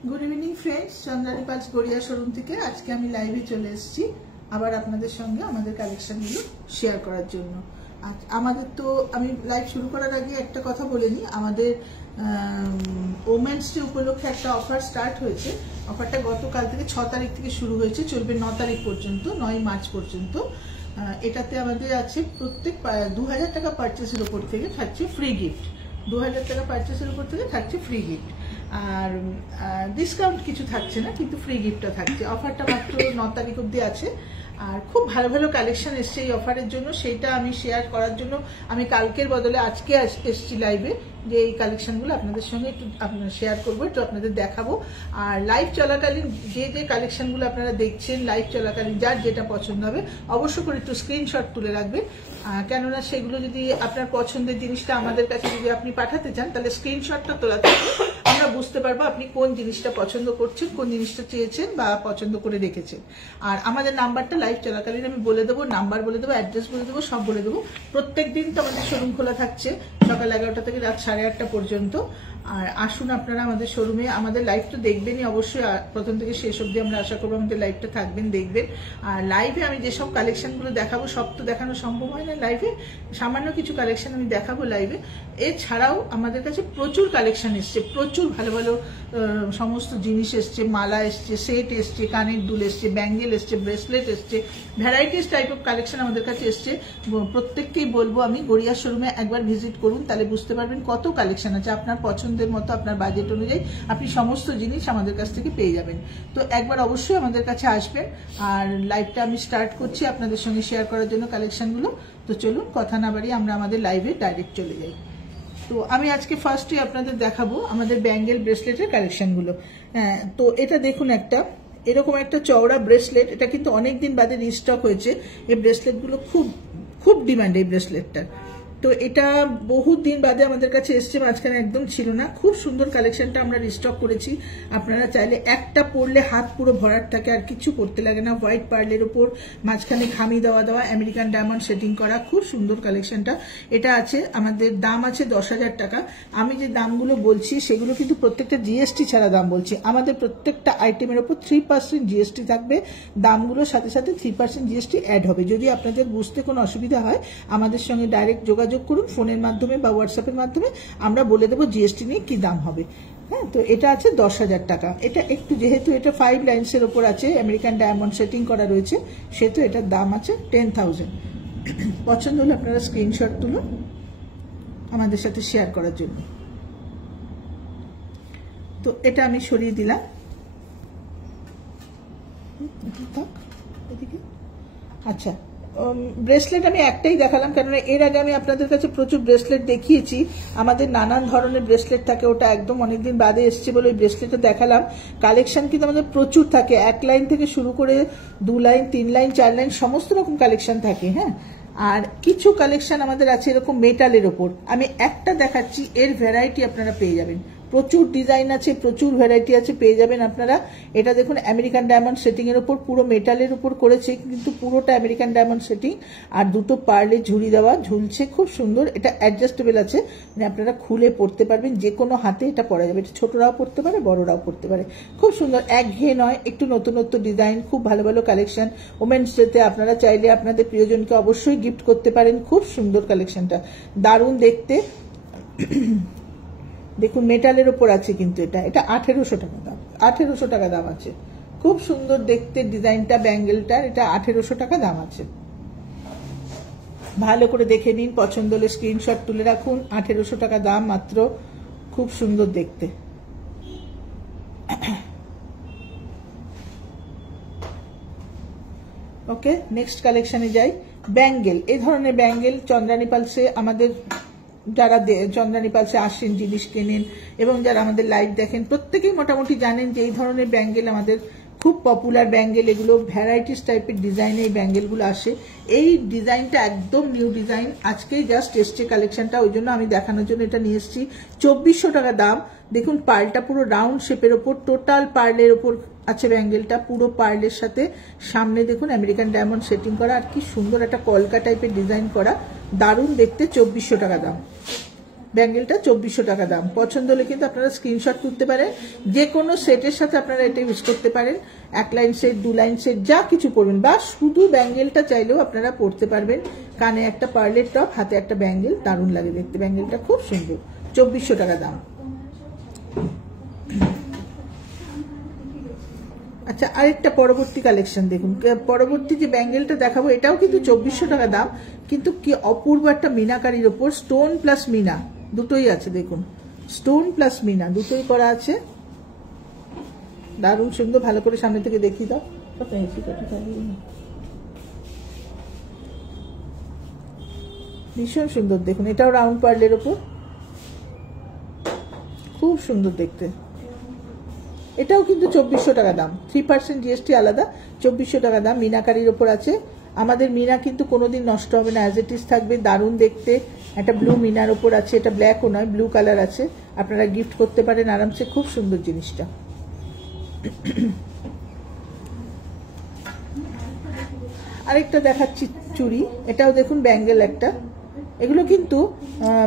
Good evening friends, Chandrani पाल्स गड़िया showroom থেকে আজকে আমি লাইভে চলে এসেছি আবার আপনাদের সঙ্গে আমাদের কালেকশনগুলো শেয়ার করার জন্য। আজ আমাদের তো আমি লাইভ শুরু করার আগে একটা কথা বলে নিই, আমাদের ওমেন্স ডে উপলক্ষে একটা অফার স্টার্ট হয়েছে। অফারটা গতকাল থেকে 6 তারিখ থেকে শুরু হয়েছে, চলবে 9 তারিখ পর্যন্ত, 9 মার্চ পর্যন্ত। এটাতে আমাদের আছে প্রত্যেক 2000 টাকা পারচেসের উপর থেকে থাকছে ফ্রি গিফট। 2000 টাকা পারচেসের উপর থেকে থাকছে ফ্রি গিফট, আর ডিসকাউন্ট কিছু থাকছে না, কিন্তু ফ্রি গিফটটা থাকছে। অফারটা মাত্র 9 তারিখ অবধি আছে, আর খুব ভালো ভালো কালেকশন এসছে এই অফারের জন্য। সেইটা আমি শেয়ার করার জন্য আমি কালকের বদলে আজকে এসছি লাইভে, যে এই কালেকশনগুলো আপনাদের সঙ্গে একটু শেয়ার করবো, একটু আপনাদের দেখাবো। আর লাইভ চলাকালীন যে যে কালেকশনগুলো আপনারা দেখছেন, লাইভ চলাকালীন যার যেটা পছন্দ হবে অবশ্য করে একটু স্ক্রিনশট তুলে রাখবেন, কেননা সেগুলো যদি আপনার পছন্দের জিনিসটা আমাদের কাছে যদি আপনি পাঠাতে চান, তাহলে স্ক্রিনশটটা তোলা থাকবে, আমরা বুঝতে পারবো আপনি কোন জিনিসটা পছন্দ করছেন, কোন জিনিসটা চেয়েছেন বা পছন্দ করে রেখেছেন। আর আমাদের নাম্বারটা লাইভ চলাকালীন আমি বলে দেবো, নাম্বার বলে দেবো, অ্যাড্রেস বলে দেবো, সব বলে দেবো। প্রত্যেক দিন তো আমাদের শোরুম খোলা থাকছে সকাল 11টা থেকে রাত 8:30 পর্যন্ত। আর আসুন আপনারা আমাদের শোরুমে, আমাদের লাইভ তো দেখবেনই অবশ্যই, প্রথম থেকে শেষ অবধি আমরা আশা করবো আমাদের লাইভটা থাকবেন, দেখবেন। আর লাইভে আমি যেসব কালেকশনগুলো দেখাবো সব তো দেখানো সম্ভব হয় না লাইভে, সামান্য কিছু কালেকশন আমি দেখাবো লাইভে। এছাড়াও আমাদের কাছে প্রচুর কালেকশন এসছে, প্রচুর ভালো ভালো সমস্ত জিনিস এসছে, মালা এসছে, সেট এসছে, কানের দুল এসছে, ব্যাঙ্গেল এসছে, ব্রেসলেট এসছে, ভ্যারাইটিস টাইপ অফ কালেকশন আমাদের কাছে এসছে। প্রত্যেককেই বলবো আমি গড়িয়া শোরুমে একবার ভিজিট করুন, তাহলে বুঝতে পারবেন কত কালেকশন আছে। আপনার পছন্দের মতো, আপনার বাজেট অনুযায়ী আপনি সমস্ত জিনিস আমাদের কাছ থেকে পেয়ে যাবেন। তো একবার অবশ্যই আমাদের কাছে আসবেন। আর লাইভটা আমি স্টার্ট করছি আপনাদের সঙ্গে শেয়ার করার জন্য কালেকশনগুলো। তো চলুন কথা না বাড়িয়ে আমরা আমাদের লাইভে ডাইরেক্ট চলে যাই। তো আমি আজকে ফার্স্টে আপনাদের দেখাবো আমাদের ব্যাঙ্গেল ব্রেসলেটের কালেকশনগুলো। তো এটা দেখুন, একটা এরকম একটা চওড়া ব্রেসলেট, এটা কিন্তু অনেকদিন বাদে রিস্টক হয়েছে। এই ব্রেসলেটগুলো খুব খুব ডিমান্ড এই ব্রেসলেটটার। তো এটা বহুত দিন বাদে আমাদের কাছে এসছে, মাঝখানে একদম ছিল না। খুব সুন্দর কালেকশনটা আমরা রিস্টক করেছি। আপনারা চাইলে একটা পরলে হাত পুরো ভরাট থাকে, আর কিছু করতে লাগে না। হোয়াইট পার্লের উপর মাঝখানে খামি দেওয়া আমেরিকান ডায়মন্ড সেটিং করা, খুব সুন্দর কালেকশনটা। এটা আছে আমাদের, দাম আছে 10,000 টাকা। আমি যে দামগুলো বলছি সেগুলো কিন্তু প্রত্যেকটা জিএসটি ছাড়া দাম বলছি। আমাদের প্রত্যেকটা আইটেমের উপর 3% জিএসটি থাকবে, দামগুলোর সাথে সাথে 3% জিএসটি অ্যাড হবে। যদি আপনাদের বুঝতে কোনো অসুবিধা হয় আমাদের সঙ্গে ডাইরেক্ট যোগাযোগ করুন, ফোনের মাধ্যমে বা হোয়াটসঅ্যাপের মাধ্যমে, আমরা বলে দেবো জিএসটি নিয়ে কি দাম হবে। হ্যাঁ, তো এটা আছে 10,000 টাকা। এটা একটু, যেহেতু এটা 5 লাইন্সের ওপর আছে, আমেরিকান ডায়মন্ড সেটিং করা রয়েছে, সেহেতু এটার দাম আছে 10,000। পছন্দ হলে আপনারা স্ক্রিনশট তুলুন আমাদের সাথে শেয়ার করার জন্য। তো এটা আমি সরিয়ে দিলাম, আচ্ছা। ব্রেসলেট আমি একটাই দেখালাম, কেননা এর আগে আমি আপনাদের কাছে প্রচুর ব্রেসলেট দেখিয়েছি। আমাদের নানান ধরনের ব্রেসলেট থাকে, ওটা একদম অনেকদিন বাদে এসছে বলে ওই ব্রেসলেটটা দেখালাম। কালেকশন কিন্তু আমাদের প্রচুর থাকে, 1 লাইন থেকে শুরু করে 2 লাইন, 3 লাইন, 4 লাইন, সমস্ত রকম কালেকশন থাকে। হ্যাঁ, আর কিছু কালেকশন আমাদের আছে এরকম মেটালের ওপর। আমি একটা দেখাচ্ছি, এর ভ্যারাইটি আপনারা পেয়ে যাবেন। প্রচুর ডিজাইন আছে, প্রচুর ভ্যারাইটি আছে, পেয়ে যাবেন আপনারা। এটা দেখুন আমেরিকান ডায়মন্ড সেটিং এর উপর, পুরো মেটালের উপর করেছে, কিন্তু পুরোটা আমেরিকান ডায়মন্ড সেটিং, আর দুটো পার্লে ঝুড়ি দেওয়া, ঝুলছে, খুব সুন্দর। এটা অ্যাডজাস্টেবল আছে, মানে আপনারা খুলে পড়তে পারবেন, যে কোনো হাতে এটা পরা যাবে। এটা ছোটরাও পড়তে পারে, বড়রাও পড়তে পারে, খুব সুন্দর, একঘেয়ে নয়, একটু নতুনত্ব ডিজাইন, খুব ভালো ভালো কালেকশন। ওমেন্স ডেতে আপনারা চাইলে আপনাদের প্রিয়জনকে অবশ্যই গিফট করতে পারেন। খুব সুন্দর কালেকশনটা, দারুণ দেখতে। দেখুন মেটালের উপর আছে, কিন্তু এটা 1800 টাকা দাম, 1800 টাকা দাম আছে। খুব সুন্দর দেখতে ডিজাইনটা ব্যাঙ্গেলটার, এটা 1800 টাকা দাম আছে। ভালো করে দেখে নিন, পছন্দ হলে স্ক্রিনশট তুলে রাখুন। 1800 টাকা দাম মাত্র, খুব সুন্দর দেখতে। ওকে, নেক্সট কালেকশনে যাই। ব্যাঙ্গেল, এই ধরনের ব্যাঙ্গেল চন্দ্রানী পালসে আমাদের, যারা চন্দ্রানী পালসে আসেন, জিনিস কেনেন এবং যারা আমাদের লাইভ দেখেন, প্রত্যেকেই মোটামুটি জানেন যে এই ধরনের ব্যাঙ্গেল আমাদের খুব পপুলার ব্যাঙ্গেল। এগুলো ভ্যারাইটিস টাইপের ডিজাইনে এই ব্যাঙ্গেলগুলো আসে। এই ডিজাইনটা একদম নিউ ডিজাইন, আজকেই জাস্ট এসছে কালেকশনটা, ওই জন্য আমি দেখানোর জন্য এটা নিয়ে এসেছি। 2400 টাকা দাম। দেখুন পার্লটা পুরো রাউন্ড শেপের ওপর, টোটাল পার্লের ওপর আছে ব্যাঙ্গেলটা, পুরো পার্লের সাথে সামনে দেখুন আমেরিকান ডায়মন্ড সেটিং করা, আর কি সুন্দর একটা কলকা টাইপের ডিজাইন করা, দারুণ দেখতে। 2400 টাকা দাম। ব্যাঙ্গেলটা 2400 টাকা দাম। পছন্দ হলে কিন্তু আপনারা স্ক্রিনশট তুলতে পারেন। যে কোনো সেটের সাথে আপনারা এটা ইউজ করতে পারেন, 1 লাইন সেট, 2 লাইন সেট, যা কিছু পরবেন, বা শুধু ব্যাঙ্গেলটা চাইলেও আপনারা পরতে পারবেন। কানে একটা পার্লের টপ, হাতে একটা ব্যাঙ্গেল, দারুণ লাগে দেখতে। ব্যাঙ্গেলটা খুব সুন্দর, 2400 টাকা দাম। আচ্ছা, আরেকটা পরবর্তী কালেকশন দেখুন। পরবর্তী যে ব্যাঙ্গেলটা দেখাবো এটাও কিন্তু 2400 টাকা দাম, কিন্তু কি অপূর্ব একটা মিনাকারির ওপর স্টোন প্লাস মিনা দুটোই আছে। দেখুন, স্টোন প্লাস মিনা দুটোই করা আছে, দারুণ সুন্দর। ভালো করে সামনে থেকে দেখিয়ে দাও। ভীষণ সুন্দর দেখুন, এটাও রাউন্ড পার্লের ওপর, খুব সুন্দর দেখতে। এটাও কিন্তু 2400 টাকা দাম, 3% জিএসটি আলাদা, 2400 টাকা দাম। মিনাকারির ওপর আছে। আমাদের মিনা কিন্তু কোনোদিন নষ্ট হবে না, অ্যাজ ইট ইজ থাকবে, দারুণ দেখতে। একটা ব্লু মিনার ওপর আছে, এটা ব্ল্যাকও নয়, ব্লু কালার আছে, আপনারা গিফট করতে পারেন আরামসে, খুব সুন্দর জিনিসটা। আরেকটা দেখাচ্ছি চুড়ি, এটাও দেখুন ব্যাঙ্গেল একটা। এগুলো কিন্তু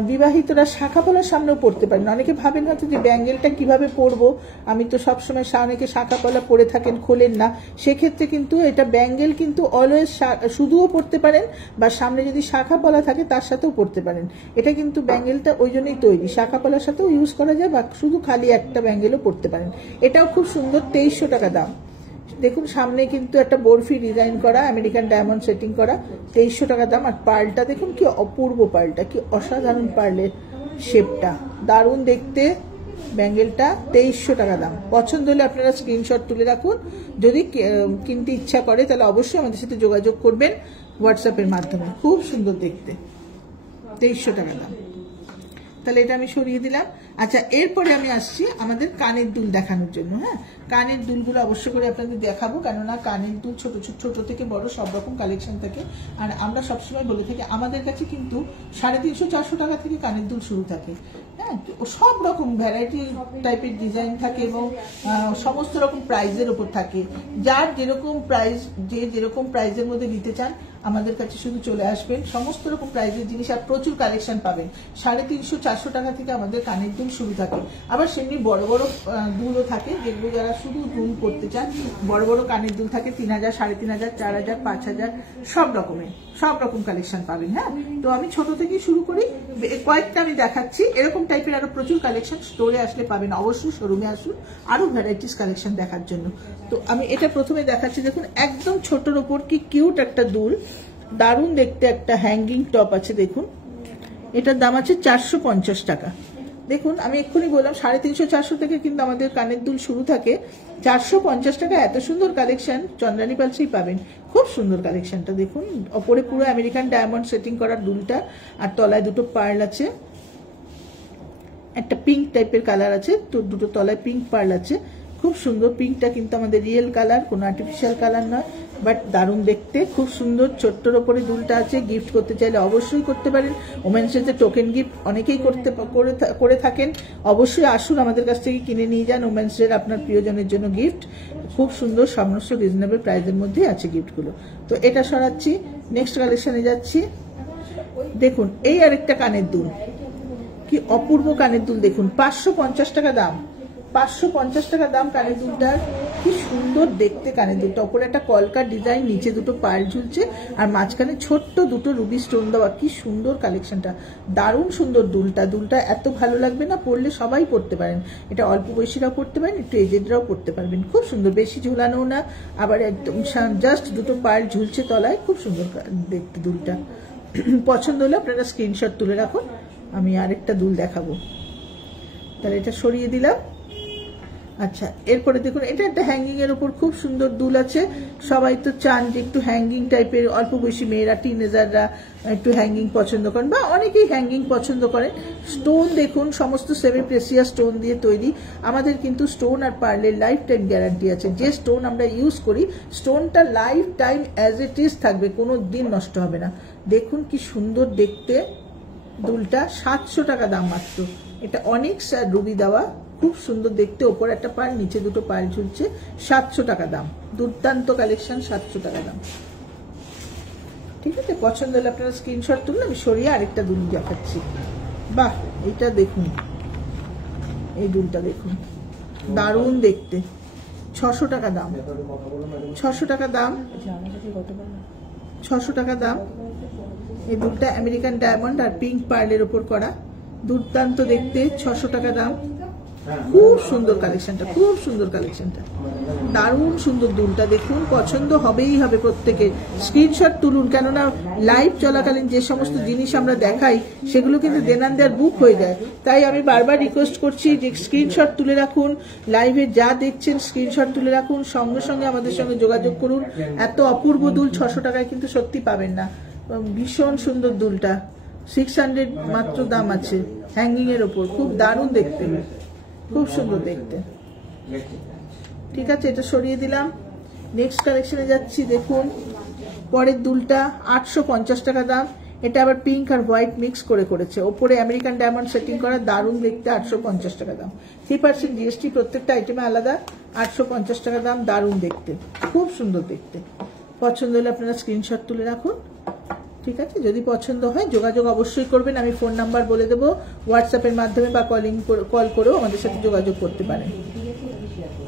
বিবাহিতরা শাখা পলার সামনেও পড়তে পারেন। অনেকে ভাবেন হয়তো যে ব্যাঙ্গেলটা কিভাবে পরবো, আমি তো সবসময় অনেকে শাখা পলা পরে থাকেন, খোলেন না, সেক্ষেত্রে কিন্তু এটা ব্যাঙ্গেল কিন্তু অলওয়েজ শুধুও পরতে পারেন, বা সামনে যদি শাখা পলা থাকে তার সাথেও পরতে পারেন। এটা কিন্তু ব্যাঙ্গেলটা ওই জন্যই তৈরি, শাখা পলার সাথেও ইউজ করা যায়, বা শুধু খালি একটা ব্যাঙ্গেলও পরতে পারেন। এটাও খুব সুন্দর, 2300 টাকা দাম। দেখুন সামনে কিন্তু একটা বরফি ডিজাইন করা, আমেরিকান ডায়মন্ড সেটিং করা, 2300 টাকা দাম। আর পার্লটা দেখুন কি অপূর্ব, পার্লটা কি অসাধারণ, পার্লের শেপটা দারুণ দেখতে। ব্যাঙ্গেলটা 2300 টাকা দাম। পছন্দ হলে আপনারা স্ক্রিনশট তুলে রাখুন। যদি কিনতে ইচ্ছা করে তাহলে অবশ্যই আমাদের সাথে যোগাযোগ করবেন হোয়াটসঅ্যাপের মাধ্যমে। খুব সুন্দর দেখতে, 2300 টাকা দাম। তাহলে এটা আমি সরিয়ে দিলাম। আচ্ছা, এরপরে আমি আসছি আমাদের কানের দুল দেখানোর জন্য। হ্যাঁ, কানের দুলগুলো অবশ্য করে আপনাদের দেখাবো, কেননা কানের দুল ছোট থেকে বড় সব রকম কালেকশন থাকে। আর আমরা সবসময় বলে থাকি আমাদের কাছে কিন্তু 350-400 টাকা থেকে কানের দুল শুরু থাকে। হ্যাঁ, সব রকম ভ্যারাইটি টাইপের ডিজাইন থাকে এবং সমস্ত রকম প্রাইজের উপর থাকে। যার যেরকম প্রাইস, যে যেরকম প্রাইজের মধ্যে নিতে চান আমাদের কাছে শুধু চলে আসবেন। সমস্ত রকম প্রাইজের জিনিস আর প্রচুর কালেকশন পাবেন। 350-400 টাকা থেকে আমাদের কানের দুল শুরু থাকে। আবার সেমনি বড় বড় দুলও থাকে, যেগুলো যারা শুধু দুল করতে চান, বড় বড় কানের দুল থাকে 3000, 3500, 4000, 5000, সব রকম কালেকশন পাবেন। হ্যাঁ, তো আমি ছোট থেকে শুরু করি, কয়েকটা আমি দেখাচ্ছি। এরকম টাইপের আরো প্রচুর কালেকশন স্টোরে আসলে পাবেন, অবশ্যই শোরুমে আসুন আরো ভ্যারাইটিস কালেকশন দেখার জন্য। তো আমি এটা প্রথমে দেখাচ্ছি। দেখুন একদম ছোটর ওপর কি কিউট একটা দুল, দারুণ দেখতে একটা হ্যাঙ্গিং টপ আছে। দেখুন এটার দাম আছে 450 টাকা। দেখুন আমি এক্ষুনি বললাম 350-400 থেকে কিন্তু আমাদের কানের দুল শুরু থাকে, 450 টাকা। এত সুন্দর কালেকশন চন্দ্রানী পালসেই পাবেন। খুব সুন্দর কালেকশনটা দেখুন, ওপরে পুরো আমেরিকান ডায়মন্ড সেটিং করা দুলটা, আর তলায় দুটো পার্ল আছে, একটা পিঙ্ক টাইপের কালার আছে, তো দুটো তলায় পিঙ্ক পার্ল আছে। খুব সুন্দর, পিঙ্কটা কিন্তু আমাদের রিয়েল কালার, কোনো আর্টিফিশিয়াল কালার নয়, বাট দারুণ দেখতে, খুব সুন্দর। ছোট্টর ওপরে দুলটা আছে। গিফট করতে চাইলে অবশ্যই করতে পারেন। ওমেন্স ডেতে টোকেন গিফট অনেকেই করে থাকেন। অবশ্যই আসুন আমাদের কাছ থেকে কিনে নিয়ে যান ওমেন্স ডে আপনার প্রিয়জনের জন্য গিফট। খুব সুন্দর, সমস্ত রিজনেবল প্রাইসের মধ্যেই আছে গিফটগুলো। তো এটা সরাচ্ছি, নেক্সট কালেকশনে যাচ্ছি। দেখুন এই আরেকটা কানের দুল, কি অপূর্ব কানের দুল। দেখুন 550 টাকা দাম, 550 টাকা দাম কানের দুলটার। কি সুন্দর দেখতে কানের দুলটা, ওপরে একটা কলকার ডিজাইন, নিচে দুটো পার্ল ঝুলছে, আর মাঝখানে ছোট্ট দুটো রুবি স্টোন দেওয়া। কি সুন্দর কালেকশনটা, দারুণ সুন্দর দুলটা এত ভালো লাগবে না, পরলে সবাই পরতে পারেন। এটা অল্প বয়সীরাও পরতে পারেন, একটু এজেডরাও পরতে পারবেন। খুব সুন্দর, বেশি ঝুলানো না, আবার একদম জাস্ট দুটো পার্ল ঝুলছে তলায়। খুব সুন্দর দেখতে দুলটা। পছন্দ হলে আপনারা স্ক্রিনশট তুলে রাখুন, আমি আরেকটা দুল দেখাবো। তাহলে এটা সরিয়ে দিলাম। আচ্ছা, এরপরে দেখুন এটা একটা হ্যাঙ্গিং এর উপর খুব সুন্দর দুল আছে। সবাই তো চান যে একটু হ্যাঙ্গিং টাইপের, অল্প বয়সী মেয়েরা, টিনেজাররা একটু হ্যাঙ্গিং পছন্দ করেন, বা অনেকেই হ্যাঙ্গিং পছন্দ করেন। স্টোন দেখুন সমস্ত সেমি প্রেসিয়াস স্টোন দিয়ে তৈরি। আমাদের কিন্তু স্টোন আর পার্লের লাইফ টাইম গ্যারান্টি আছে। যে স্টোন আমরা ইউজ করি, স্টোনটা life time as it is থাকবে, কোনো দিন নষ্ট হবে না। দেখুন কি সুন্দর দেখতে দুলটা, 700 টাকা দাম মাত্র। এটা অনিক্স আর রুবি দেওয়া, খুব সুন্দর দেখতে। ওপর একটা পার্ল, নিচে দুটো পার্ল ঝুলছে, 700 টাকা দাম। দুর্দান্ত কালেকশন, 700 টাকা দাম। ঠিক আছে, পছন্দ হলে আপনারা স্ক্রিনশট তুলুন। আমি সরিয়ে আরেকটা দুল দেখাচ্ছি। বাহ, এইটা দেখুন, এই দুলটা দেখুন, দারুণ দেখতে। 600 টাকা দাম, 600 টাকা দাম, 600 টাকা দাম। এই দুলটা আমেরিকান ডায়মন্ড আর পিঙ্ক পার্লের উপর করা, দুর্দান্ত দেখতে, 600 টাকা দাম। খুব সুন্দর কালেকশনটা, খুব সুন্দর কালেকশনটা, দারুণ সুন্দর দুলটা দেখুন, পছন্দ হবেই হবে প্রত্যেকের। স্ক্রিনশট তুলুন, কেননা লাইভ চলাকালীন যে সমস্ত জিনিস আমরা দেখাই সেগুলো কিন্তু দেনান দেয়ার বুক হয়ে যায়। তাই আমি বারবার রিকোয়েস্ট করছি যে স্ক্রিনশট তুলে রাখুন, লাইভে যা দেখছেন স্ক্রিনশট তুলে রাখুন, সঙ্গে সঙ্গে আমাদের সঙ্গে যোগাযোগ করুন। এত অপূর্ব দুল 600 টাকায় কিন্তু সত্যি পাবেন না। ভীষণ সুন্দর দুলটা, 600 মাত্র দাম আছে, হ্যাঙ্গিং এর ওপর, খুব দারুণ দেখতে, খুব সুন্দর দেখতে। ঠিক আছে, এটা সরিয়ে দিলাম। নেক্সট কালেকশনে যাচ্ছি। দেখুন পরের দুলটা 850 টাকা দাম। এটা আবার পিঙ্ক আর হোয়াইট মিক্স করে করেছে, ওপরে আমেরিকান ডায়মন্ড সেটিং করা, দারুণ দেখতে, 850 টাকা দাম। 3% জিএসটি, প্রত্যেকটা আইটেমে আলাদা। 850 টাকা দাম, দারুণ দেখতে, খুব সুন্দর দেখতে। পছন্দ হলে আপনারা স্ক্রিনশট তুলে রাখুন। ঠিক আছে, যদি পছন্দ হয় যোগাযোগ অবশ্যই করবেন, আমি ফোন নাম্বার বলে দেবো, হোয়াটসঅ্যাপের মাধ্যমে বা কল করেও আমাদের সাথে যোগাযোগ করতে পারেন।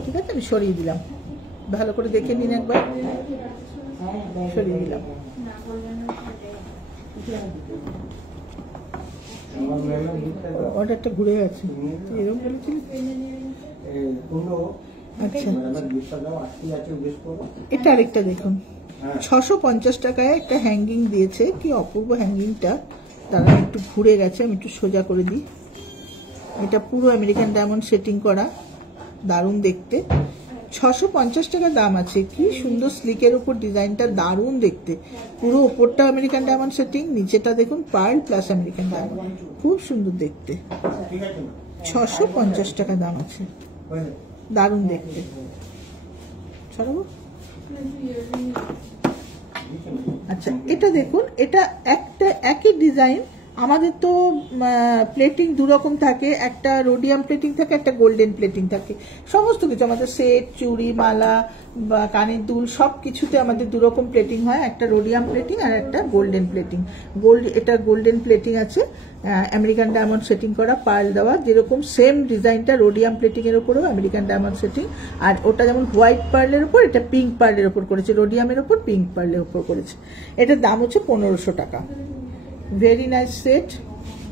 ঠিক আছে, আমি সরিয়ে দিলাম, ভালো করে দেখে নিন একবার, সরিয়ে দিলাম। অর্ডারটা ঘুরে গেছে, এরকম বলেছিল। আচ্ছা, এটা আরেকটা দেখুন, 650 টাকায় একটা হ্যাঙ্গিং দিয়েছে, কি অপূর্ব হ্যাঙ্গিংটা। তারা একটু ঘুরে গেছে, আমি একটু সোজা করে দিই। এটা পুরো আমেরিকান ডায়মন্ড সেটিং করা, দারুণ দেখতে, 650 টাকা দাম আছে। কি সুন্দর স্লিকের উপর ডিজাইনটা, দারুণ দেখতে। পুরো ওপরটা আমেরিকান ডায়মন্ড সেটিং, নিচেটা দেখুন পার্ল প্লাস আমেরিকান ডায়মন্ড, খুব সুন্দর দেখতে। 650 টাকা দাম আছে, দারুণ দেখতে। ছড়াবো। আচ্ছা, এটা দেখুন, এটা একটা একই ডিজাইন। আমাদের তো প্লেটিং দুরকম থাকে, একটা রোডিয়াম প্লেটিং থাকে, একটা গোল্ডেন প্লেটিং থাকে। সমস্ত কিছু আমাদের সেট, চুড়ি, মালা বা কানের দুল সব কিছুতে আমাদের দুরকম প্লেটিং হয়, একটা রোডিয়াম প্লেটিং আর একটা গোল্ডেন প্লেটিং। এটা গোল্ডেন প্লেটিং আছে, আমেরিকান ডায়মন্ড সেটিং করা, পার্ল দেওয়া, যেরকম সেম ডিজাইনটা রোডিয়াম প্লেটিং এর উপরেও আমেরিকান ডায়মন্ড সেটিং। আর ওটা যেমন হোয়াইট পার্লের উপর, এটা পিঙ্ক পার্লের উপর করেছে, রোডিয়ামের উপর পিঙ্ক পার্লের উপর করেছে। এটার দাম হচ্ছে 1500 টাকা। ভেরি নাইস সেট,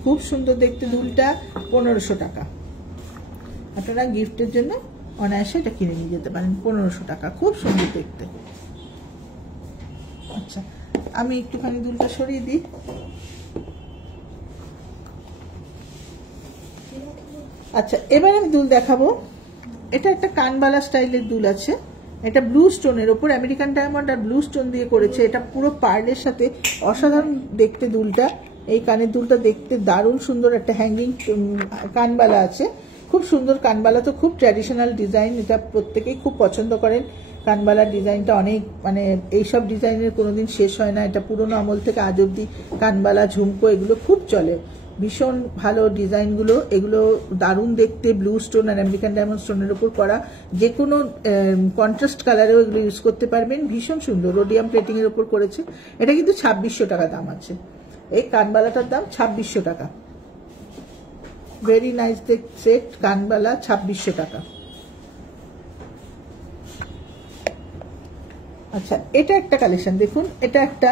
খুব সুন্দর দেখতে দুলটা, 1500 টাকা। আপনারা গিফটের জন্য অনায়াসে এটা কিনে নিয়ে যেতে পারেন, 1500 টাকা, খুব সুন্দর দেখতে। আচ্ছা, আমি একটুখানি দুলটা সরিয়ে দিই। আচ্ছা, এবার আমি দুল দেখাবো। এটা একটা কানবালা স্টাইলের দুল আছে, এটা ব্লু স্টোনের ওপর আমেরিকান ডায়মন্ড আর ব্লু স্টোন দিয়ে করেছে। এটা পুরো পার্লের সাথে অসাধারণ দেখতে দুলটা। এই কানের দুলটা দেখতে দারুণ সুন্দর, একটা হ্যাঙ্গিং কানবালা আছে, খুব সুন্দর কানবালা। তো খুব ট্র্যাডিশনাল ডিজাইন, এটা প্রত্যেকেই খুব পছন্দ করেন। কানবালার ডিজাইনটা অনেক, মানে এইসব ডিজাইনের কোনোদিন শেষ হয় না। এটা পুরোনো আমল থেকে আজ অব্দি কানবালা, ঝুমকো এগুলো খুব চলে, ভীষণ ভালো ডিজাইনগুলো। এগুলো দারুণ দেখতে, ব্লু স্টোন আর আমেরিকান ডায়মন্ড স্টোনের উপর করা, যে কোনো কন্ট্রাস্ট কালারেও এগুলো ইউজ করতে পারবেন, ভীষণ সুন্দর। রোডিয়াম প্লেটিং এর উপর করেছে। এটা কিন্তু 2600 টাকা দাম আছে। এই কানবালাটার দাম 2600 টাকা। ভেরি নাইস সেট, কানবালা, 2600 টাকা। আচ্ছা, এটা একটা কালেকশন দেখুন, এটা একটা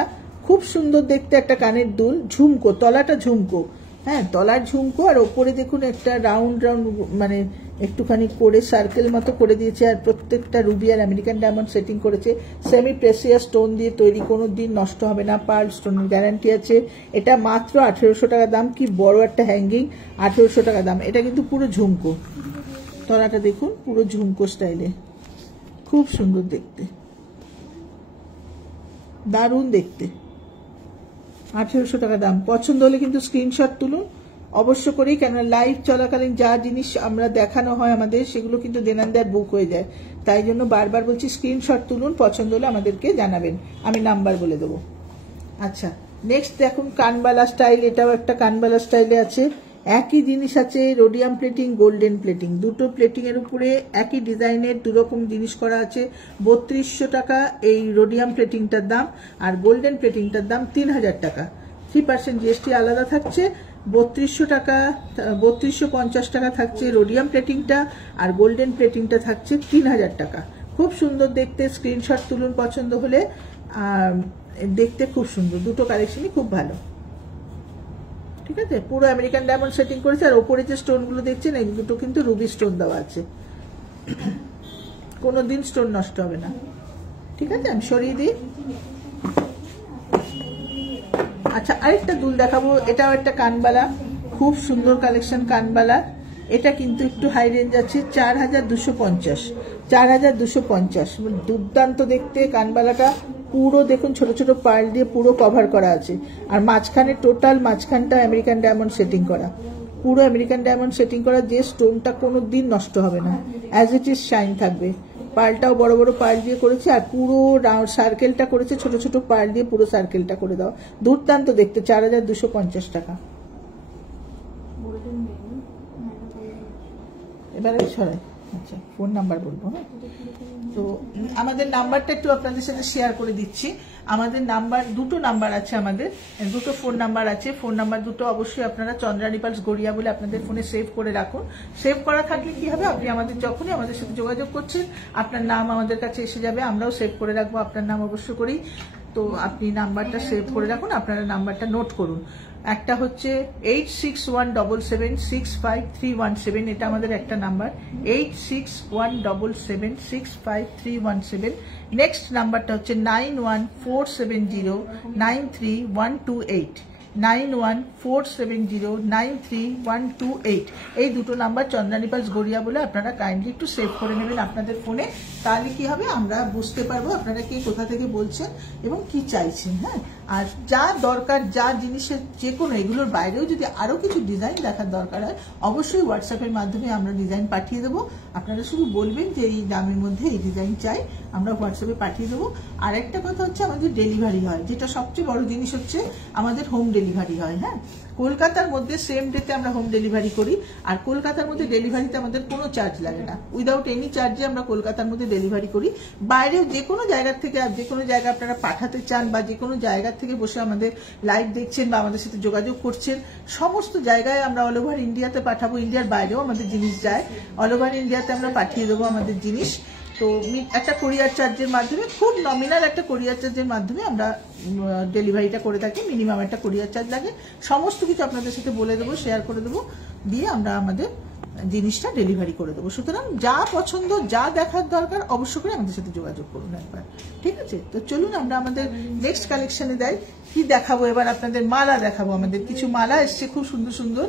খুব সুন্দর দেখতে একটা কানের দুল, ঝুমকো, তলাটা ঝুমকো, হ্যাঁ তলার ঝুমকো, আর ওপরে দেখুন একটা রাউন্ড রাউন্ড মানে একটুখানি করে সার্কেল মতো করে দিয়েছে, আর প্রত্যেকটা রুবি আর আমেরিকান ডায়মন্ড সেটিং করেছে। সেমি প্রেসিয়াস স্টোন দিয়ে তৈরি, কোনো দিন নষ্ট হবে না, পার্ল স্টোনের গ্যারান্টি আছে। এটা মাত্র 1800 টাকা দাম। কি বড় একটা হ্যাঙ্গিং, 1800 টাকা দাম। এটা কিন্তু পুরো ঝুমকো, তলাটা দেখুন পুরো ঝুমকো স্টাইলে, খুব সুন্দর দেখতে, দারুণ দেখতে, 1800 টাকা দাম। পছন্দ হলে কিন্তু স্ক্রিনশট তুলুন অবশ্য করেই, কেন লাইভ চলাকালীন যা জিনিস আমরা দেখানো হয় আমাদের, সেগুলো কিন্তু দেনান দেয়ার বুক হয়ে যায়। তাই জন্য বারবার বলছি স্ক্রিনশট তুলুন, পছন্দ হলে আমাদেরকে জানাবেন, আমি নাম্বার বলে দেবো। আচ্ছা, নেক্সট দেখুন কানবালা স্টাইল। এটাও একটা কানবালা স্টাইলে আছে, একই জিনিস আছে, রোডিয়াম প্লেটিং, গোল্ডেন প্লেটিং, দুটো প্লেটিং এর উপরে একই ডিজাইনের দুরকম জিনিস করা আছে। 3200 টাকা এই রোডিয়াম প্লেটিংটার দাম, আর গোল্ডেন প্লেটিংটার দাম 3000 টাকা। 3% জিএসটি আলাদা থাকছে। 3200 টাকা, 3250 টাকা থাকছে রোডিয়াম প্লেটিংটা, আর গোল্ডেন প্লেটিংটা থাকছে 3000 টাকা। খুব সুন্দর দেখতে, স্ক্রিনশট তুলুন পছন্দ হলে। আর দেখতে খুব সুন্দর, দুটো কালেকশনই খুব ভালো। ঠিক আছে, পুরো আমেরিকান ডায়মন্ড সেটিং করেছে। আর ওপরে যে স্টোনগুলো দেখছেন এই দুটো কিন্তু রুবি স্টোন দেওয়া আছে, কোনোদিন স্টোন নষ্ট হবে না। ঠিক আছে, আমি সরিয়ে দিই। আচ্ছা, আরেকটা দুল দেখাবো, এটাও একটা কানবালা, খুব সুন্দর কালেকশন কানবালা। এটা কিন্তু একটু হাই রেঞ্জ আছে, 4250, 4250, দুর্দান্ত দেখতে কানবালাটা। পুরো দেখুন ছোট ছোট পার্ল দিয়ে পুরো কভার করা আছে, আর মাঝখানে টোটাল মাঝখানটা আমেরিকান ডায়মন্ড সেটিং করা, পুরো আমেরিকান ডায়মন্ড সেটিং করা, যে স্টোনটা কোনো দিন নষ্ট হবে না, অ্যাজ ইট ইজ শাইন থাকবে। পার্লটাও বড় বড় পার্ল দিয়ে করেছে, আর পুরো রাউন্ড সার্কেলটা করেছে ছোট ছোট পার্ল দিয়ে, পুরো সার্কেলটা করে দাও, দুর্দান্ত দেখতে। 4250 টাকা। এবারে সরাই। আচ্ছা, ফোন নাম্বার বলবো। হ্যাঁ, তো আমাদের নাম্বারটা একটু আপনাদের সাথে শেয়ার করে দিচ্ছি। আমাদের নাম্বার, দুটো নাম্বার আছে, আমাদের দুটো ফোন নাম্বার আছে। ফোন নাম্বার দুটো অবশ্যই আপনারা চন্দ্রানী পালস গড়িয়া বলে আপনাদের ফোনে সেভ করে রাখুন। সেভ করা থাকলে কি হবে, আপনি আমাদের যখনই আমাদের সাথে যোগাযোগ করছেন আপনার নাম আমাদের কাছে এসে যাবে, আমরাও সেভ করে রাখবো আপনার নাম অবশ্য করেই। তো আপনি নাম্বারটা সেভ করে রাখুন, আপনারা নাম্বারটা নোট করুন। একটা হচ্ছে 8617765317, এটা আমাদের একটা নাম্বার, 8617765317। নেক্সট নাম্বারটা হচ্ছে 9147093128, 9147093128। এই দুটো নাম্বার চন্দ্রানী পালস গড়িয়া বলে আপনারা কাইন্ডলি একটু সেভ করে নেবেন আপনাদের ফোনে। তাহলে কি হবে, আমরা বুঝতে পারবো আপনারা কে কোথা থেকে বলছেন এবং কি চাইছেন। হ্যাঁ, আর যা দরকার, যা জিনিসের যে কোনো এগুলোর বাইরেও যদি আরো কিছু ডিজাইন দেখার দরকার হয়, অবশ্যই হোয়াটসঅ্যাপের মাধ্যমে আমরা ডিজাইন পাঠিয়ে দেবো। আপনারা শুধু বলবেন যে এই দামের মধ্যে এই ডিজাইন চাই, আমরা হোয়াটসঅ্যাপে পাঠিয়ে দেবো। আর একটা কথা হচ্ছে আমাদের ডেলিভারি হয়, যেটা সবচেয়ে বড় জিনিস হচ্ছে আমাদের হোম ডেলিভারি হয়। হ্যাঁ, কলকাতার মধ্যে সেম ডেতে আমরা হোম ডেলিভারি করি, আর কলকাতার মধ্যে ডেলিভারিতে আমাদের কোনো চার্জ লাগে না, উইদাউট এনি চার্জে আমরা কলকাতার মধ্যে ডেলিভারি করি। বাইরেও যে কোনো জায়গার থেকে, যে কোনো জায়গা আপনারা পাঠাতে চান, বা যে কোনো জায়গা থেকে বসে আমাদের লাইভ দেখছেন বা আমাদের সাথে যোগাযোগ করছেন, সমস্ত জায়গায় আমরা অল ওভার ইন্ডিয়াতে পাঠাবো। ইন্ডিয়ার বাইরেও আমাদের জিনিস যায়, অল ওভার ইন্ডিয়াতে আমরা পাঠিয়ে দেবো আমাদের জিনিস। তো একটা কোরিয়ার চার্জের মাধ্যমে, খুব নমিনাল একটা কোরিয়ার চার্জের মাধ্যমে আমরা ডেলিভারিটা করে থাকি। মিনিমাম একটা কোরিয়ার চার্জ লাগে। সমস্ত কিছু আপনাদের সাথে বলে দেবো, শেয়ার করে দেবো, দিয়ে আমরা আমাদের জিনিসটা ডেলিভারি করে দেবো। সুতরাং যা পছন্দ, যা দেখার দরকার অবশ্য করে আমাদের সাথে যোগাযোগ করুন একবার। ঠিক আছে, তো চলুন আমরা আমাদের নেক্সট কালেকশনে যাই। কি দেখাবো এবার আপনাদের? মালা দেখাবো। আমাদের কিছু মালা এসছে খুব সুন্দর সুন্দর,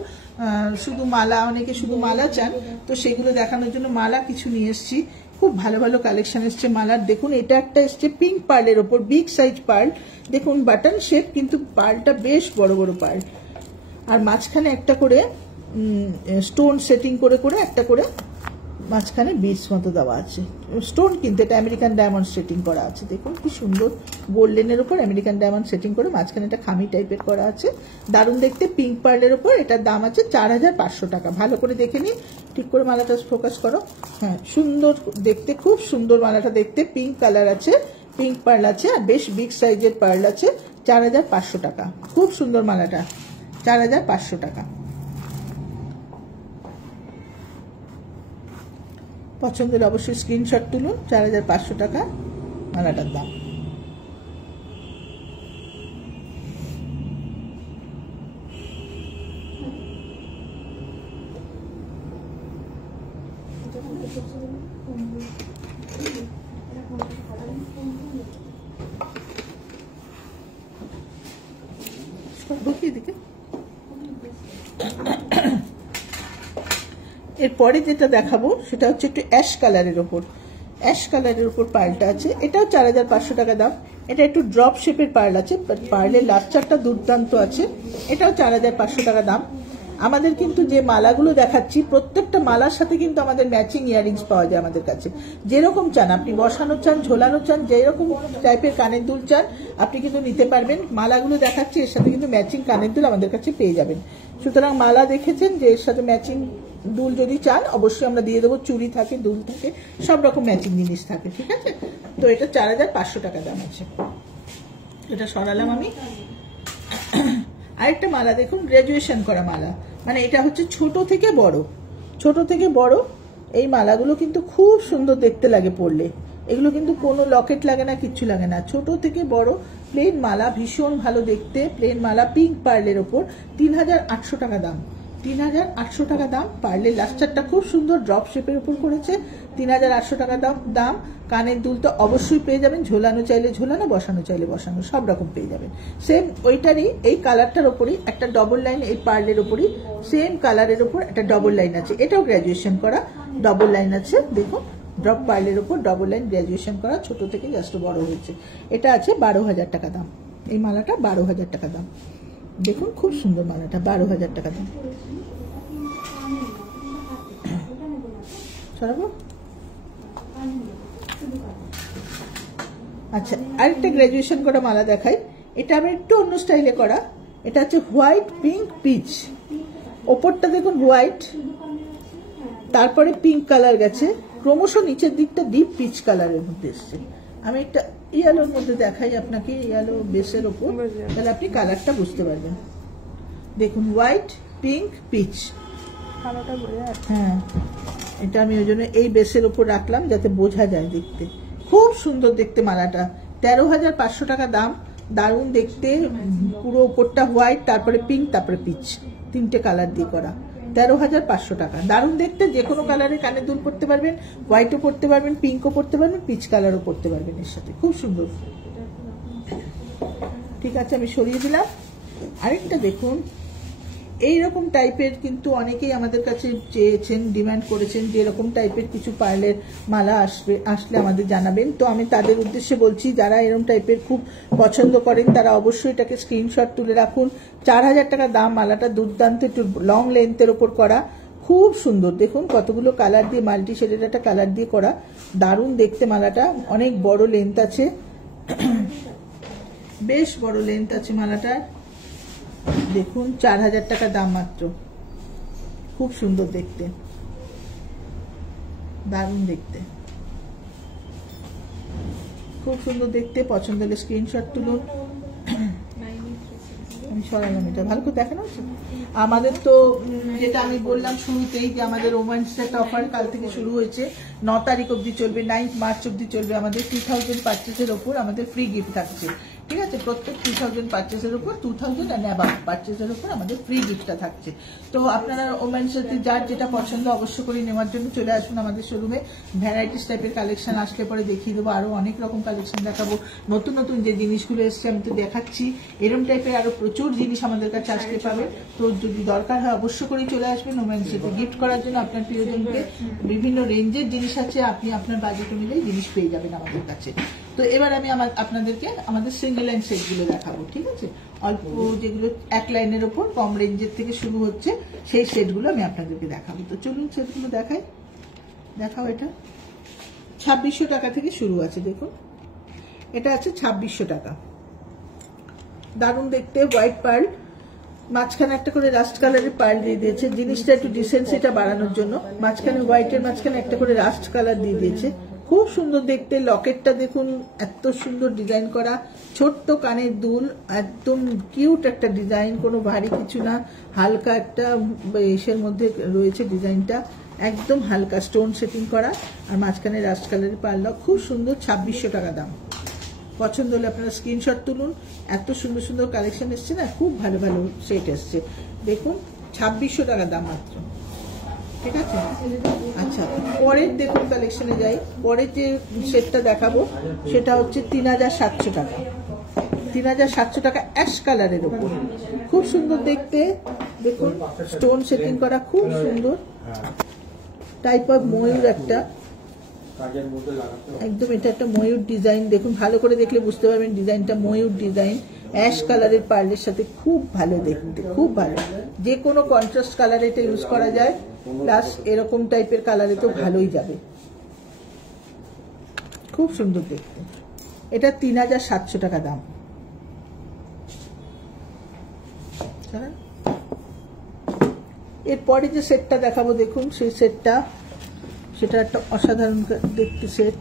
শুধু মালা, অনেকে শুধু মালা চান, তো সেগুলো দেখানোর জন্য মালা কিছু নিয়ে এসছি। খুব ভালো ভালো কালেকশন এসছে মালার। দেখুন, এটা একটা এসছে পিঙ্ক পার্লের ওপর, বিগ সাইজ পার্ল। দেখুন বাটন শেপ, কিন্তু পার্লটা বেশ বড় বড় পার্ল, আর মাঝখানে একটা করে স্টোন সেটিং করে করে একটা করে মাঝখানে বিটস মতো দেওয়া আছে স্টোন, কিন্তু এটা আমেরিকান ডায়মন্ড সেটিং করা আছে। দেখুন কি সুন্দর, গোল্ডেনের উপর আমেরিকান ডায়মন্ড সেটিং করে মাঝখানে একটা খামি টাইপের করা আছে, দারুণ দেখতে। পিঙ্ক পার্লের উপর এটার দাম আছে 4500 টাকা। ভালো করে দেখে নিন, ঠিক করে মালাটা ফোকাস করো। হ্যাঁ, সুন্দর দেখতে, খুব সুন্দর মালাটা দেখতে। পিঙ্ক কালার আছে, পিঙ্ক পার্ল আছে, আর বেশ বিগ সাইজের পার্ল আছে। 4500 টাকা, খুব সুন্দর মালাটা, 4500 টাকা। পছন্দের অবশ্যই স্ক্রিনশট তুলুন। 4500 টাকা মালাটার দাম। ঢুকিয়ে দিকে। এরপরে যেটা দেখাবো সেটা হচ্ছে একটু অ্যাশ কালারের ওপর, অ্যাশ কালারের উপর পার্লটা আছে। এটাও 4500 টাকা দাম। এটা একটু ড্রপ শেপের পার্ল আছে, পার্লের লাস্টারটা দুর্দান্ত আছে। এটাও 4500 টাকা দাম। আমাদের কিন্তু যে মালাগুলো দেখাচ্ছি, প্রত্যেকটা মালার সাথে কিন্তু আমাদের ম্যাচিং ইয়াররিংস পাওয়া যায় আমাদের কাছে। যেরকম চান আপনি, বসানো চান, ঝোলানো চান, যেরকম টাইপের কানের দুল চান আপনি কিন্তু নিতে পারবেন। মালাগুলো দেখাচ্ছি, এর সাথে কিন্তু ম্যাচিং কানের দুল আমাদের কাছে পেয়ে যাবেন। সুতরাং মালা দেখেছেন যে এর সাথে ম্যাচিং দুল যদি চান অবশ্যই আমরা দিয়ে দেবো। চুড়ি থাকে, দুল থাকে, সব রকম ম্যাচিং জিনিস থাকে। ঠিক আছে, তো এটা 4500 টাকা দাম আছে। এটা সরালাম আমি। আরেকটা মালা দেখুন, গ্রাজুয়েশন করা মালা, মানে এটা হচ্ছে ছোট থেকে বড়, ছোট থেকে বড়। এই মালাগুলো কিন্তু খুব সুন্দর দেখতে লাগে পরলে। এগুলো কিন্তু কোনো লকেট লাগে না, কিচ্ছু লাগে না, ছোট থেকে বড় প্লেন মালা, ভীষণ ভালো দেখতে। প্লেন মালা পিঙ্ক পার্লের ওপর 3800 টাকা দাম, 3800 টাকা দাম। পার্লের লাস্টারটা খুব সুন্দর ড্রপ শেপের উপর করেছে, 3800 টাকা দাম। কানের দুল তো অবশ্যই পেয়ে যাবেন, ঝোলানো চাইলে ঝোলানো, বসানো চাইলে বসানো, সব রকম পেয়ে যাবেন। সেম ওইটারই এই কালারটার ওপরই একটা ডবল লাইন, এই পার্লের ওপরই সেম কালারের ওপর একটা ডবল লাইন আছে, এটাও গ্রাজুয়েশন করা ডবল লাইন আছে। দেখুন ড্রপ পার্লের ওপর ডবল লাইন গ্রাজুয়েশন করা, ছোট থেকে জাস্ট বড় হয়েছে। এটা আছে 12,000 টাকা দাম। এই মালাটা 12,000 টাকা দাম। দেখুন খুব সুন্দর মালাটা, 12,000 টাকা দাম। সরাবো। আচ্ছা, আরেকটা গ্রাজুয়েশন করা মালা দেখাই। এটা আমি একটু অন্য স্টাইলে করা। এটা হচ্ছে হোয়াইট পিঙ্ক পিচ, ওপরটা দেখুন হোয়াইট, তারপরে পিঙ্ক কালার গেছে, ক্রমশ নিচের দিকটা ডিপ পিচ কালারের মধ্যে এসছে। আমি একটা ইয়েলোর মধ্যে দেখাই আপনাকে, ইয়েলো বেসের ওপর, তাহলে আপনি কালারটা বুঝতে পারবেন। দেখুন হোয়াইট পিঙ্ক পিচ, হ্যাঁ এটা আমি ওই জন্য এই বেসের ওপর রাখলাম যাতে বোঝা যায় দেখতে। খুব সুন্দর দেখতে মালাটা, 13,500 টাকা দাম। দারুণ দেখতে, পুরো ওপরটা হোয়াইট, তারপরে পিঙ্ক, তারপরে পিচ, তিনটে কালার দিয়ে করা, 13,500 টাকা। দারুণ দেখতে, যে কোনো কালারে কানের দুল পরতে পারবেন, হোয়াইটও পরতে পারবেন, পিঙ্কও পরতে পারবেন, পিচ কালারও পরতে পারবেন এর সাথে, খুব সুন্দর। ঠিক আছে, আমি সরিয়ে দিলাম। আরেকটা দেখুন, এইরকম টাইপের কিন্তু অনেকেই আমাদের কাছে চেয়েছেন, ডিমান্ড করেছেন যে এরকম টাইপের কিছু পার্লের মালা আসলে আমাদের জানাবেন। তো আমি তাদের উদ্দেশ্যে বলছি, যারা এরকম টাইপের খুব পছন্দ করেন তারা অবশ্যই এটাকে স্ক্রিনশট তুলে রাখুন। 4,000 টাকা দাম। মালাটা দুর্দান্ত, একটু লং লেন্থের ওপর করা, খুব সুন্দর। দেখুন কতগুলো কালার দিয়ে, মাল্টি শেডের একটা কালার দিয়ে করা, দারুণ দেখতে মালাটা। অনেক বড় লেন্থ আছে, বেশ বড় লেন্থ আছে মালাটার। দেখুন 4,000 টাকা দাম মাত্র, খুব সুন্দর দেখতে, দারুণ দেখতে, খুব সুন্দর দেখতে। পছন্দ হলে স্ক্রিনশট তুলুন। আমি সরালাম, এটা ভালো করে দেখানো হচ্ছে। আমাদের তো যেটা আমি বললাম শুরুতেই যে আমাদের ওমেন্স সেট অফার কাল থেকে শুরু হয়েছে, 9 তারিখ অবধি চলবে, 9 মার্চ অবধি চলবে। আমাদের 2000 পারচেসের ওপর আমাদের ফ্রি গিফট থাকছে, ঠিক আছে। প্রত্যেক 2000 পারচেসের উপর 2000 অ্যান্ড অ্যাবাভ পারচেসের উপর আমাদের ফ্রি গিফটটা থাকছে। তো আপনারা ওমেন্স সাথে যার যেটা পছন্দ অবশ্য করে নেওয়ার জন্য চলে আসুন আমাদের শোরুমে। ভ্যারাইটিস টাইপের কালেকশন আসলে পরে দেখিয়ে দেবো, আরো অনেক রকম কালেকশন দেখাবো। নতুন নতুন যে জিনিসগুলো এসছে আমি তো দেখাচ্ছি, এরকম টাইপের আরো প্রচুর জিনিস আমাদের কাছে আসতে পাবে। তো যদি দরকার হয় অবশ্য করেই চলে আসবেন ওমেন্স সাথে গিফট করার জন্য। আপনার প্রিয়জনকে বিভিন্ন রেঞ্জের জিনিস আছে, আপনি আপনার বাজেট অনুযায়ী জিনিস পেয়ে যাবেন আমাদের কাছে। তো এবার আমি আপনাদেরকে আমাদের সিঙ্গেল লাইন সেটগুলো দেখাবো, ঠিক আছে। অল্প যেগুলো এক লাইনের ওপর কম রেঞ্জের থেকে শুরু হচ্ছে সেই সেটগুলো আমি আপনাদেরকে দেখাবো। তো চলুন সেটগুলো দেখাই। দেখাও, এটা 2600 টাকা থেকে শুরু আছে। দেখুন এটা আছে 2600 টাকা, দারুণ দেখতে, হোয়াইট পার্ল, মাঝখানে একটা করে রাস্ট কালারের পার্ল দিয়ে দিয়েছে, জিনিসটা একটু ডিসেন্সিটা বাড়ানোর জন্য। মাঝখানে হোয়াইটের মাঝখানে একটা করে রাস্ট কালার দিয়ে দিয়েছে, খুব সুন্দর দেখতে। লকেটটা দেখুন এত সুন্দর ডিজাইন করা, ছোট্ট কানের দুল, একদম কিউট একটা ডিজাইন, কোনো ভারী কিছু না, হালকা একটা এসের মধ্যে রয়েছে ডিজাইনটা, একদম হালকা স্টোন সেটিং করা, আর মাঝখানে রাস্ট কালারের পার্ল, খুব সুন্দর। 2600 টাকা দাম। পছন্দ হলে আপনারা স্ক্রিনশট তুলুন। এত সুন্দর সুন্দর কালেকশন এসছে না, খুব ভালো ভালো সেট এসছে। দেখুন 2600 টাকা দাম মাত্র, ঠিক আছে। আচ্ছা, পরের দেখুন কালেকশনে যাই। পরের যে সেটটা দেখাবো সেটা হচ্ছে 3700 টাকা, 3700 টাকা অ্যাশ কালারের উপর, খুব সুন্দর দেখতে। দেখুন স্টোন সেটিং করা, খুব সুন্দর টাইপ অফ ময়ূর একটা, একদম এটা একটা ময়ূর ডিজাইন। দেখুন ভালো করে দেখলে বুঝতে পারবেন ডিজাইনটা ময়ূর ডিজাইন, অ্যাশ কালারের পার্লের সাথে খুব ভালো দেখতে, খুব ভালো। যে কোনো কন্ট্রাস্ট কালারে এটা ইউজ করা যায়, প্লাস এরকম টাইপের কালারে তো ভালোই যাবে, খুব সুন্দর দেখতে। এটা 3700 টাকা দাম। এরপরে যে সেটটা দেখাবো দেখুন, সেই সেটটা, সেটা একটা অসাধারণ দেখতে সেট।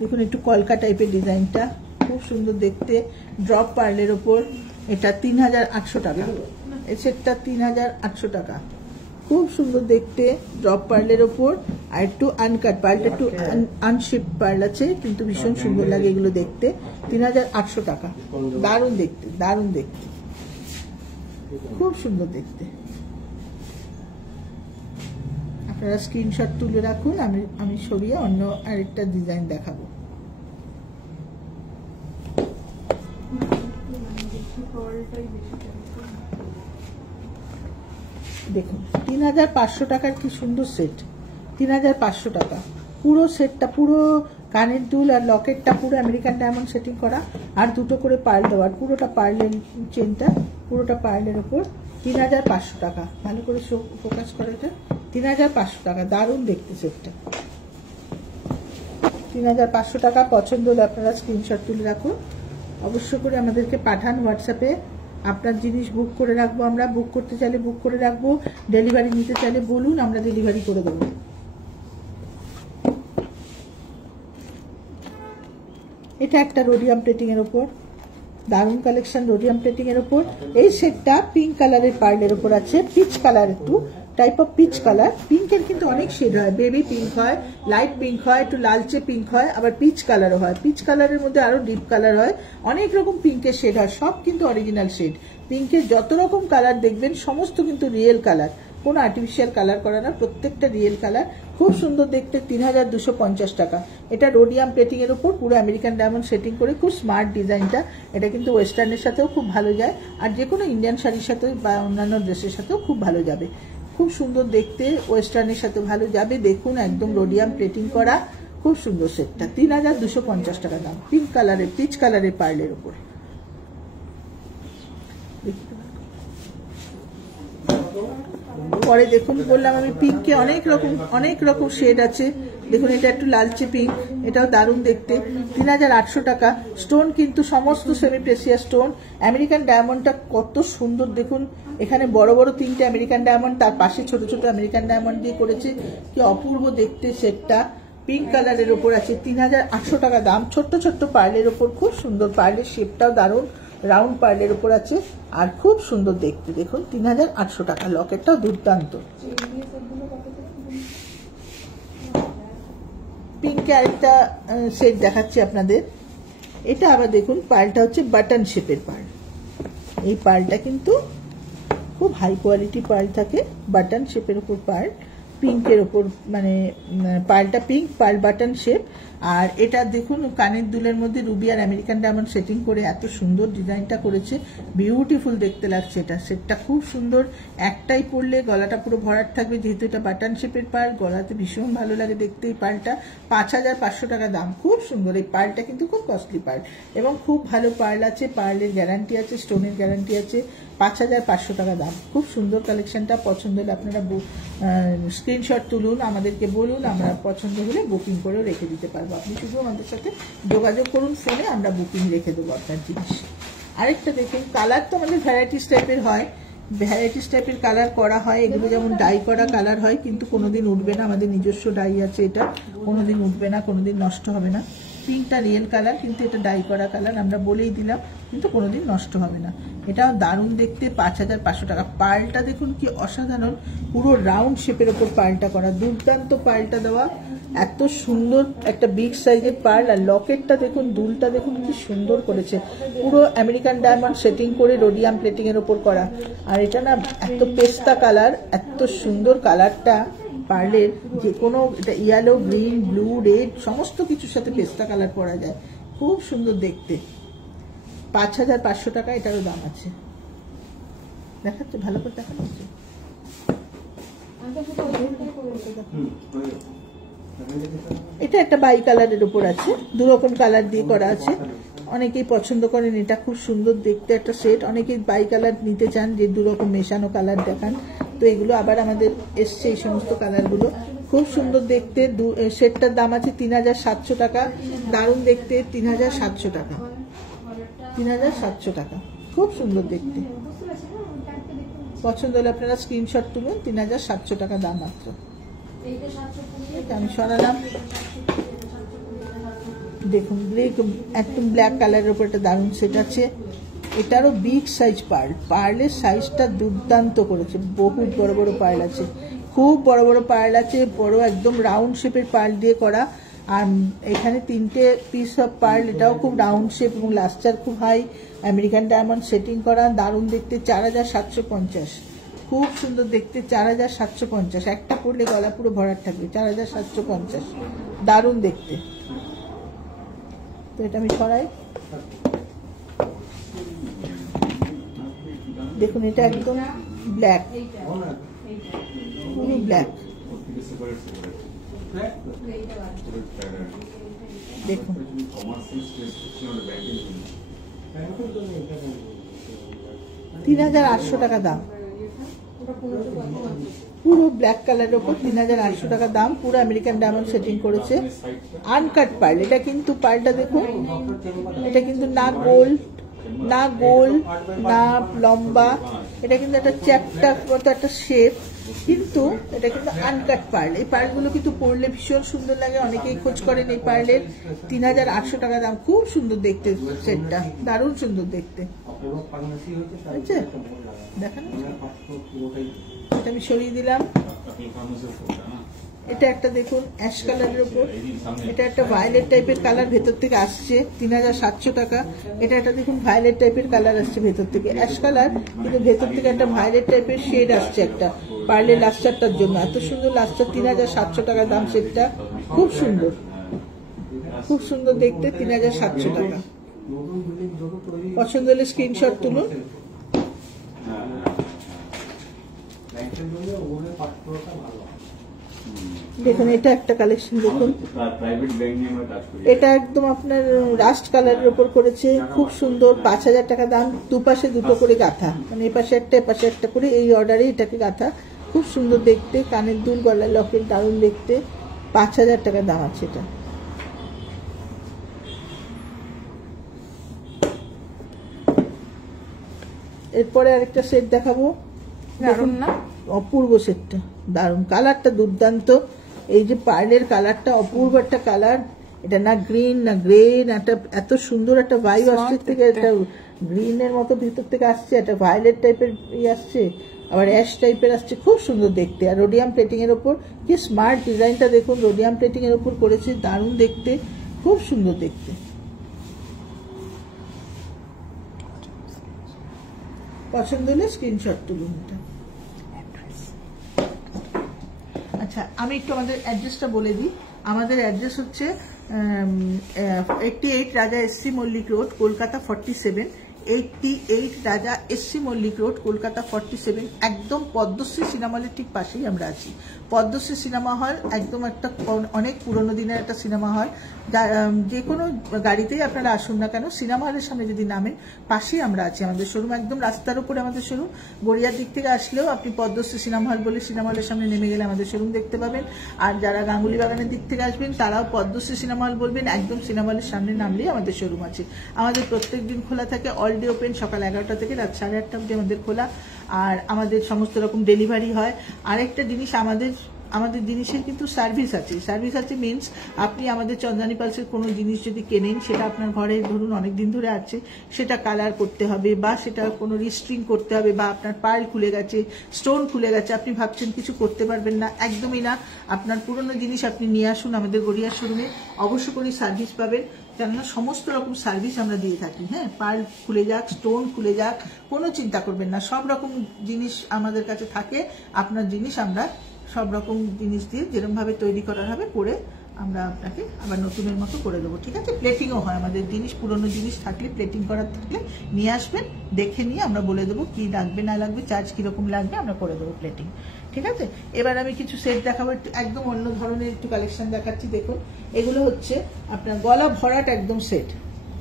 দেখুন একটু কলকা টাইপের ডিজাইনটা, খুব সুন্দর দেখতে, ড্রপ পার্লের ওপর। এটা 3800 টাকা, এই সেটটা 3800 টাকা। খুব সুন্দর দেখতে, ড্রপ পার্লের ওপর, আর একটু আনকাট পার্লটা, একটু আনশেপ পার্ল আছে, কিন্তু ভীষণ সুন্দর লাগে এগুলো দেখতে। 3800 টাকা। দারুণ দেখতে, দারুণ দেখতে, খুব সুন্দর দেখতে। আপনারা স্ক্রিনশট তুলে রাখুন, আমি সরিয়ে অন্য আরেকটা ডিজাইন দেখাবো। দেখুন 3500 টাকার কি সুন্দর সেট, 3500 টাকা। পুরো সেটটা, পুরো কানের দুল আর লকেটটা পুরো আমেরিকান ডায়মন্ড সেটিং করা, আর দুটো করে পার্ল দেওয়ার, পুরোটা পার্লের চেনটা, পুরোটা পার্লের ওপর। 3500 টাকা। ভালো করে ফোকাস করে, এটা 3500 টাকা। দারুণ দেখতে সেটটা, 3500 টাকা। পছন্দ হলে আপনারা স্ক্রিনশট তুলে রাখুন, অবশ্য করে আমাদেরকে পাঠান হোয়াটসঅ্যাপে। আপনার জিনিস বুক করে রাখবো, আমরা বুক করতে চাইলে বুক করে রাখবো, ডেলিভারি নিতে চাইলে বলুন, আমরা ডেলিভারি করে দেবো। এটা একটা রোডিয়াম প্লেটিং এর ওপর, দারুণ কালেকশন রোডিয়াম প্লেটিং এর ওপর। এই সেটটা পিঙ্ক কালারের পার্লের ওপর আছে, পিচ কালার, একটু টাইপ অফ পিচ কালার। পিঙ্কের কিন্তু অনেক শেড হয়, বেবি পিঙ্ক হয়, লাইট পিঙ্ক হয়, একটু লালচে পিঙ্ক হয়, আবার পিচ কালারও হয়। পিচ কালারের মধ্যে আরো ডিপ কালার হয়, অনেক রকম পিঙ্কের শেড হয়, সব কিন্তু অরিজিনাল শেড। পিঙ্কের যত রকম কালার দেখবেন সমস্ত কিন্তু রিয়েল কালার, কোনো আর্টিফিশিয়াল কালার করা না, প্রত্যেকটা রিয়েল কালার। খুব সুন্দর দেখতে, 3250 টাকা। এটা রোডিয়াম প্লেটিং এর উপর পুরো আমেরিকান ডায়মন্ড সেটিং করে, খুব স্মার্ট ডিজাইনটা। এটা কিন্তু ওয়েস্টার্নের সাথেও খুব ভালো যায়, আর যে কোনো ইন্ডিয়ান শাড়ির সাথে বা অন্যান্য ড্রেসের সাথেও খুব ভালো যাবে। খুব সুন্দর দেখতে, ওয়েস্টার্নের সাথে ভালো যাবে। দেখুন একদম রোডিয়াম প্লেটিং করা, খুব সুন্দর সেটটা। 3250 টাকা দাম, পিঙ্ক কালারের, পিচ কালারের পার্লের উপর। পরে দেখুন, বললাম আমি পিঙ্কে অনেক রকম শেড আছে। দেখুন এটা একটু লালচে পিঙ্ক, এটাও দারুণ দেখতে। 3800 টাকা। স্টোন কিন্তু সমস্ত সেমি প্রেসিয়াস স্টোন। আমেরিকান ডায়মন্ডটা কত সুন্দর দেখুন, এখানে বড় বড় 3টে আমেরিকান ডায়মন্ড, তার পাশে ছোট ছোট আমেরিকান ডায়মন্ড দিয়ে করেছে, কি অপূর্ব দেখতে সেটটা। পিঙ্ক কালারের ওপর আছে, 3800 টাকা দাম। ছোট্ট ছোট্ট পার্লের ওপর, খুব সুন্দর, পার্লের শেপটাও দারুণ, রাউন্ড পার্লের উপর আছে, আর খুব সুন্দর দেখতে। দেখুন 3800 টাকা। লকেটটাও দুর্দান্ত। পিঙ্কে আরেকটা সেট দেখাচ্ছি আপনাদের। এটা আবার দেখুন, পার্লটা হচ্ছে বাটন শেপের পার্ল। এই পার্লটা কিন্তু খুব হাই কোয়ালিটি পার্ল থাকে, বাটন শেপের উপর পার্ল, পিঙ্কের ওপর, মানে পার্লটা পিঙ্ক, পার্ল বাটন শেপ। আর এটা দেখুন কানের দুলের মধ্যে রুবি আর আমেরিকান ডায়মন্ড সেটিং করে এত সুন্দর ডিজাইনটা করেছে, বিউটিফুল দেখতে লাগছে। এটা সেটটা খুব সুন্দর, একটাই পরলে গলাটা পুরো ভরাট থাকবে, যেহেতু এটা বাটন শেপের পার্ল, গলাতে ভীষণ ভালো লাগে দেখতে। এই পার্লটা 5500 টাকা দাম। খুব সুন্দর এই পার্লটা, কিন্তু খুব কস্টলি পার্ল, এবং খুব ভালো পার্ল আছে, পার্লের গ্যারান্টি আছে, স্টোনের গ্যারান্টি আছে। 5500 টাকা দাম। খুব সুন্দর কালেকশনটা। পছন্দ হলে আপনারা স্ক্রিনশট তুলুন, আমাদেরকে বলুন, আমরা পছন্দ হলে বুকিং করেও রেখে দিতে পারবো। আপনি শুধু আমাদের সাথে যোগাযোগ করুন ফোনে, আমরা বুকিং রেখে দেবো আপনার জিনিস। আরেকটা দেখুন, কালার তো আমাদের ভ্যারাইটিস টাইপের হয়, ভ্যারাইটিস টাইপের কালার করা হয়। এগুলো যেমন ডাই করা কালার হয়, কিন্তু কোনোদিন উঠবে না, আমাদের নিজস্ব ডাই আছে, এটা কোনোদিন উঠবে না, কোনোদিন নষ্ট হবে না। পিঙ্কটা রিয়েল কালার, কিন্তু এটা ডাই করা কালার, আমরা বলেই দিলাম, কিন্তু কোনোদিন নষ্ট হবে না। এটা দারুণ দেখতে, 5500 টাকা। পার্লটা দেখুন কি অসাধারণ, পুরো রাউন্ড শেপের ওপর পার্লটা করা, দুর্দান্ত পার্লটা দেওয়া, এত সুন্দর একটা বিগ সাইজের পার্ল। আর লকেটটা দেখুন, দুলটা দেখুন কি সুন্দর করেছে, পুরো আমেরিকান ডায়মন্ড সেটিং করে রোডিয়াম প্লেটিং এর ওপর করা। আর এটা না এত পেস্তা কালার, এত সুন্দর কালারটা পার্লের, যে কোনো এটা ইয়েলো, গ্রিন, ব্লু, রেড সমস্ত কিছুর সাথে পেস্তা কালার পরা যায়, খুব সুন্দর দেখতে। 5500 টাকা এটারও দাম আছে। দেখাচ্ছে ভালো করে, দেখা যাচ্ছে। এটা একটা বাই কালারের উপর আছে, দুরকম কালার দিয়ে করা আছে, অনেকেই পছন্দ করেন, এটা খুব সুন্দর দেখতে একটা সেট। অনেকেই বাই কালার নিতে চান, যে দুরকম মেশানো কালার দেখান, তো এগুলো আবার আমাদের এসছে এই সমস্ত কালারগুলো, খুব সুন্দর দেখতে। সেটটার দাম আছে 3700 টাকা। দারুণ দেখতে, 3700 টাকা, 3700 টাকা। খুব সুন্দর দেখতে। পছন্দ হলে আপনারা স্ক্রিনশট তুলুন, 3700 টাকা দাম মাত্র। আমি সরালাম। দেখুন একদম ব্ল্যাক কালারের উপর একটা দারুণ সেট আছে। এটারও বিগ সাইজ পার্ল, পার্লের সাইজটা দুর্দান্ত করেছে, বহুত বড় বড় পার্ল আছে, খুব বড় বড় পার্ল আছে, বড় একদম রাউন্ড শেপের পার্ল দিয়ে করা। আর এখানে 3টে পিস অফ পার্ল, এটাও খুব রাউন্ড শেপ এবং লাস্টার খুব হাই, আমেরিকান ডায়মন্ড সেটিং করা, দারুণ দেখতে। 4750, খুব সুন্দর দেখতে। 4750, একটা পরলে গলা পুরো ভরাট থাকবে। 4750, দারুণ দেখতে। তো এটা আমি সরাই, দেখুন এটা একদম ব্ল্যাক, পুরো ব্ল্যাক। দেখুন 3800 টাকা দাম, পুরো ব্ল্যাক কালারের উপর 3800 টাকা দাম। পুরো আমেরিকান ডায়মন্ড সেটিং করেছে, আনকাট পার্ল। এটা কিন্তু পার্লটা দেখুন, এটা কিন্তু না গোল্ড না লম্বা, এটা কিন্তু একটা চ্যাপ্টার মতো একটা শেপ, কিন্তু এটা কিন্তু আনকাট পার্ল। এই পার্লগুলো কিন্তু পরলে ভীষণ সুন্দর লাগে, অনেকেই খোঁজ করেন এই পার্লের। 3800 টাকা দাম, খুব সুন্দর দেখতে সেটটা, দারুণ সুন্দর দেখতে। দেখেন এটা আমি সরিয়ে দিলাম। এটা একটা দেখুন অ্যাশ কালারের উপর, এটা একটা ভায়োলেট টাইপের কালার ভেতর থেকে আসছে, 3700 টাকা। এটা একটা দেখুন ভায়োলেট টাইপের কালার আসছে ভেতর থেকে, অ্যাশ কালার কিন্তু ভেতর থেকে একটা ভায়োলেট টাইপের শেড আসছে একটা পার্লের লাস্টারটার জন্য। এত সুন্দর লাস্টার, 3700 টাকা দাম সেটটা, খুব সুন্দর, খুব সুন্দর দেখতে। 3700 টাকা। পছন্দ হলে স্ক্রিনশট তুলুন। দেখুন এটা একটা কালেকশন, দেখুন এটা একদম আপনার রাস্ট কালারের উপর করেছে, খুব সুন্দর। 5000 টাকা দাম, দুপাশে দুটো করে গাঁথা, মানে এপাশে একটা এপাশে একটা করে, এই অর্ডারে এটাকে গাঁথা, খুব সুন্দর দেখতে। কানের দুল, গলার লকেট, দারুণ দেখতে। 5000 টাকা দাম আছে এটা। এরপরে আরেকটা সেট দেখাবো, দারুণ না? অপূর্ব সেটটা, দারুণ, কালারটা দুর্দান্ত। এই যে পার্লের কালারটা অপূর্ব একটা কালার, এটা না গ্রিন না গ্রে, না এত সুন্দর একটা ভাইব আসছে থেকে, একটা গ্রিনের মতো ভিতর থেকে আসছে, একটা ভায়োলেট টাইপের আসছে, আবার অ্যাশ টাইপের আসছে, খুব সুন্দর দেখতে। আর রোডিয়াম প্লেটিং এর উপর, কি স্মার্ট ডিজাইনটা দেখুন, রোডিয়াম প্লেটিং এর উপর করেছে, দারুণ দেখতে, খুব সুন্দর দেখতে। পছন্দ হলে স্ক্রিনশট তুলুন। এটা আচ্ছা, আমি একটু আমাদের অ্যাড্রেসটা বলে দিই। আমাদের অ্যাড্রেস হচ্ছে 88 রাজা SC মল্লিক রোড, কলকাতা 47। 88 রাজা SC মল্লিক রোড, কলকাতা 47। একদম পদ্মশ্রী সিনেমা হলের ঠিক পাশেই আমরা আছি। পদ্মশ্রী সিনেমা হল একদম একটা অনেক পুরনো দিনের একটা সিনেমা হল, যে কোনো গাড়িতেই আপনারা আসুন না কেন, সিনেমা হলের সামনে যদি নামেন, পাশেই আমরা আছি। আমাদের শোরুম একদম রাস্তার উপরে আমাদের শোরুম। গড়িয়ার দিক থেকে আসলেও আপনি পদ্মশ্রী সিনেমা হল বলে সিনেমা হলের সামনে নেমে গেলে আমাদের শোরুম দেখতে পাবেন। আর যারা গাঙ্গুলি বাগানের দিক থেকে আসবেন তারাও পদ্মশ্রী সিনেমা হল বলবেন, একদম সিনেমা হলের সামনে নামলেই আমাদের শোরুম আছে। আমাদের প্রত্যেক দিন খোলা থাকে, অল ডে ওপেন, সকাল 11টা থেকে রাত 8:30 অবধি আমাদের খোলা। আর আমাদের সমস্ত রকম ডেলিভারি হয়। আরেকটা জিনিস, আমাদের জিনিসের কিন্তু সার্ভিস আছে। সার্ভিস আছে মিনস, আপনি আমাদের চন্দ্রানী পালসের কোনো জিনিস যদি কেনেন, সেটা আপনার ঘরে ধরুন অনেক দিন ধরে আছে, সেটা কালার করতে হবে বা সেটা কোনো রিস্ট্রিং করতে হবে, বা আপনার পার্ল খুলে গেছে, স্টোন খুলে গেছে, আপনি ভাবছেন কিছু করতে পারবেন না, একদমই না। আপনার পুরনো জিনিস আপনি নিয়ে আসুন আমাদের গড়িয়ার শোরুমে, অবশ্য করে সার্ভিস পাবেন, কেননা সমস্ত রকম সার্ভিস আমরা দিয়ে থাকি। হ্যাঁ, পার্ল খুলে যাক, স্টোন খুলে যাক, কোনো চিন্তা করবেন না, সব রকম জিনিস আমাদের কাছে থাকে। আপনার জিনিস আমরা সব রকম জিনিস দিয়ে যেরকমভাবে তৈরি করা হবে করে আমরা আপনাকে আবার নতুনের মতো করে দেবো, ঠিক আছে? প্লেটিংও হয় আমাদের জিনিস, পুরনো জিনিস থাকলে, প্লেটিং করার থাকলে নিয়ে আসবেন, দেখে নিয়ে আমরা বলে দেবো কি লাগবে না লাগবে, চার্জ কীরকম লাগবে, আমরা করে দেবো প্লেটিং, ঠিক আছে? এবার আমি কিছু সেট দেখাবো, একটু একদম অন্য ধরনের একটু কালেকশন দেখাচ্ছি। দেখুন, এগুলো হচ্ছে আপনার গলা ভরাট একদম সেট।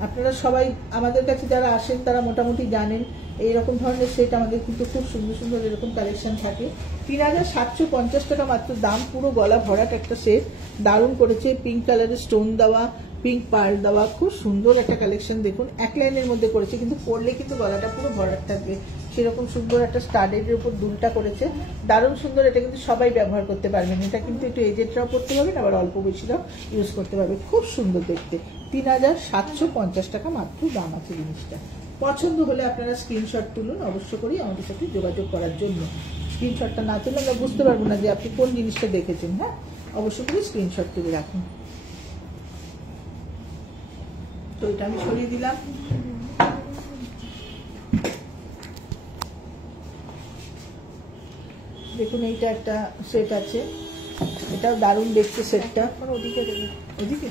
আপনারা সবাই আমাদের কাছে যারা আসেন তারা মোটামুটি জানেন এইরকম ধরনের সেট আমাদের কিন্তু খুব সুন্দর সুন্দর এরকম কালেকশন থাকে। 3750 টাকা মাত্র দাম, পুরো গলা ভরাট একটা সেট, দারুণ করেছে, পিঙ্ক কালারের স্টোন দেওয়া, পিঙ্ক পার্ল দেওয়া, খুব সুন্দর একটা কালেকশন। দেখুন, এক লাইনের মধ্যে করেছে, কিন্তু পরলে কিন্তু গলাটা পুরো ভরাট থাকবে, সেরকম সুন্দর একটা স্টাডের উপর দুলটা করেছে, দারুণ সুন্দর। এটা কিন্তু সবাই ব্যবহার করতে পারবেন, এটা কিন্তু একটু এজেডরাও পড়তে পারবেন, আবার অল্প বেশিরাও ইউজ করতে পারবে, খুব সুন্দর দেখতে। 3750 টাকা মাত্র দাম আছে জিনিসটা। পছন্দ হলে আপনারা স্ক্রিনশট তুলুন, অবশ্য করি আমাদের সাথে যোগাযোগ করার জন্য। স্ক্রিনশটটা না তুলে আমরা বুঝতে পারবো না যে আপনি কোন জিনিসটা দেখেছেন। হ্যাঁ, অবশ্য করে স্ক্রিনশট তুলে রাখুন। তো এটা আমি সরিয়ে দিলাম। দেখুন এইটা একটা সেট আছে, এটাও দারুণ দেখতে সেটটা। ওদিকে ওদিকে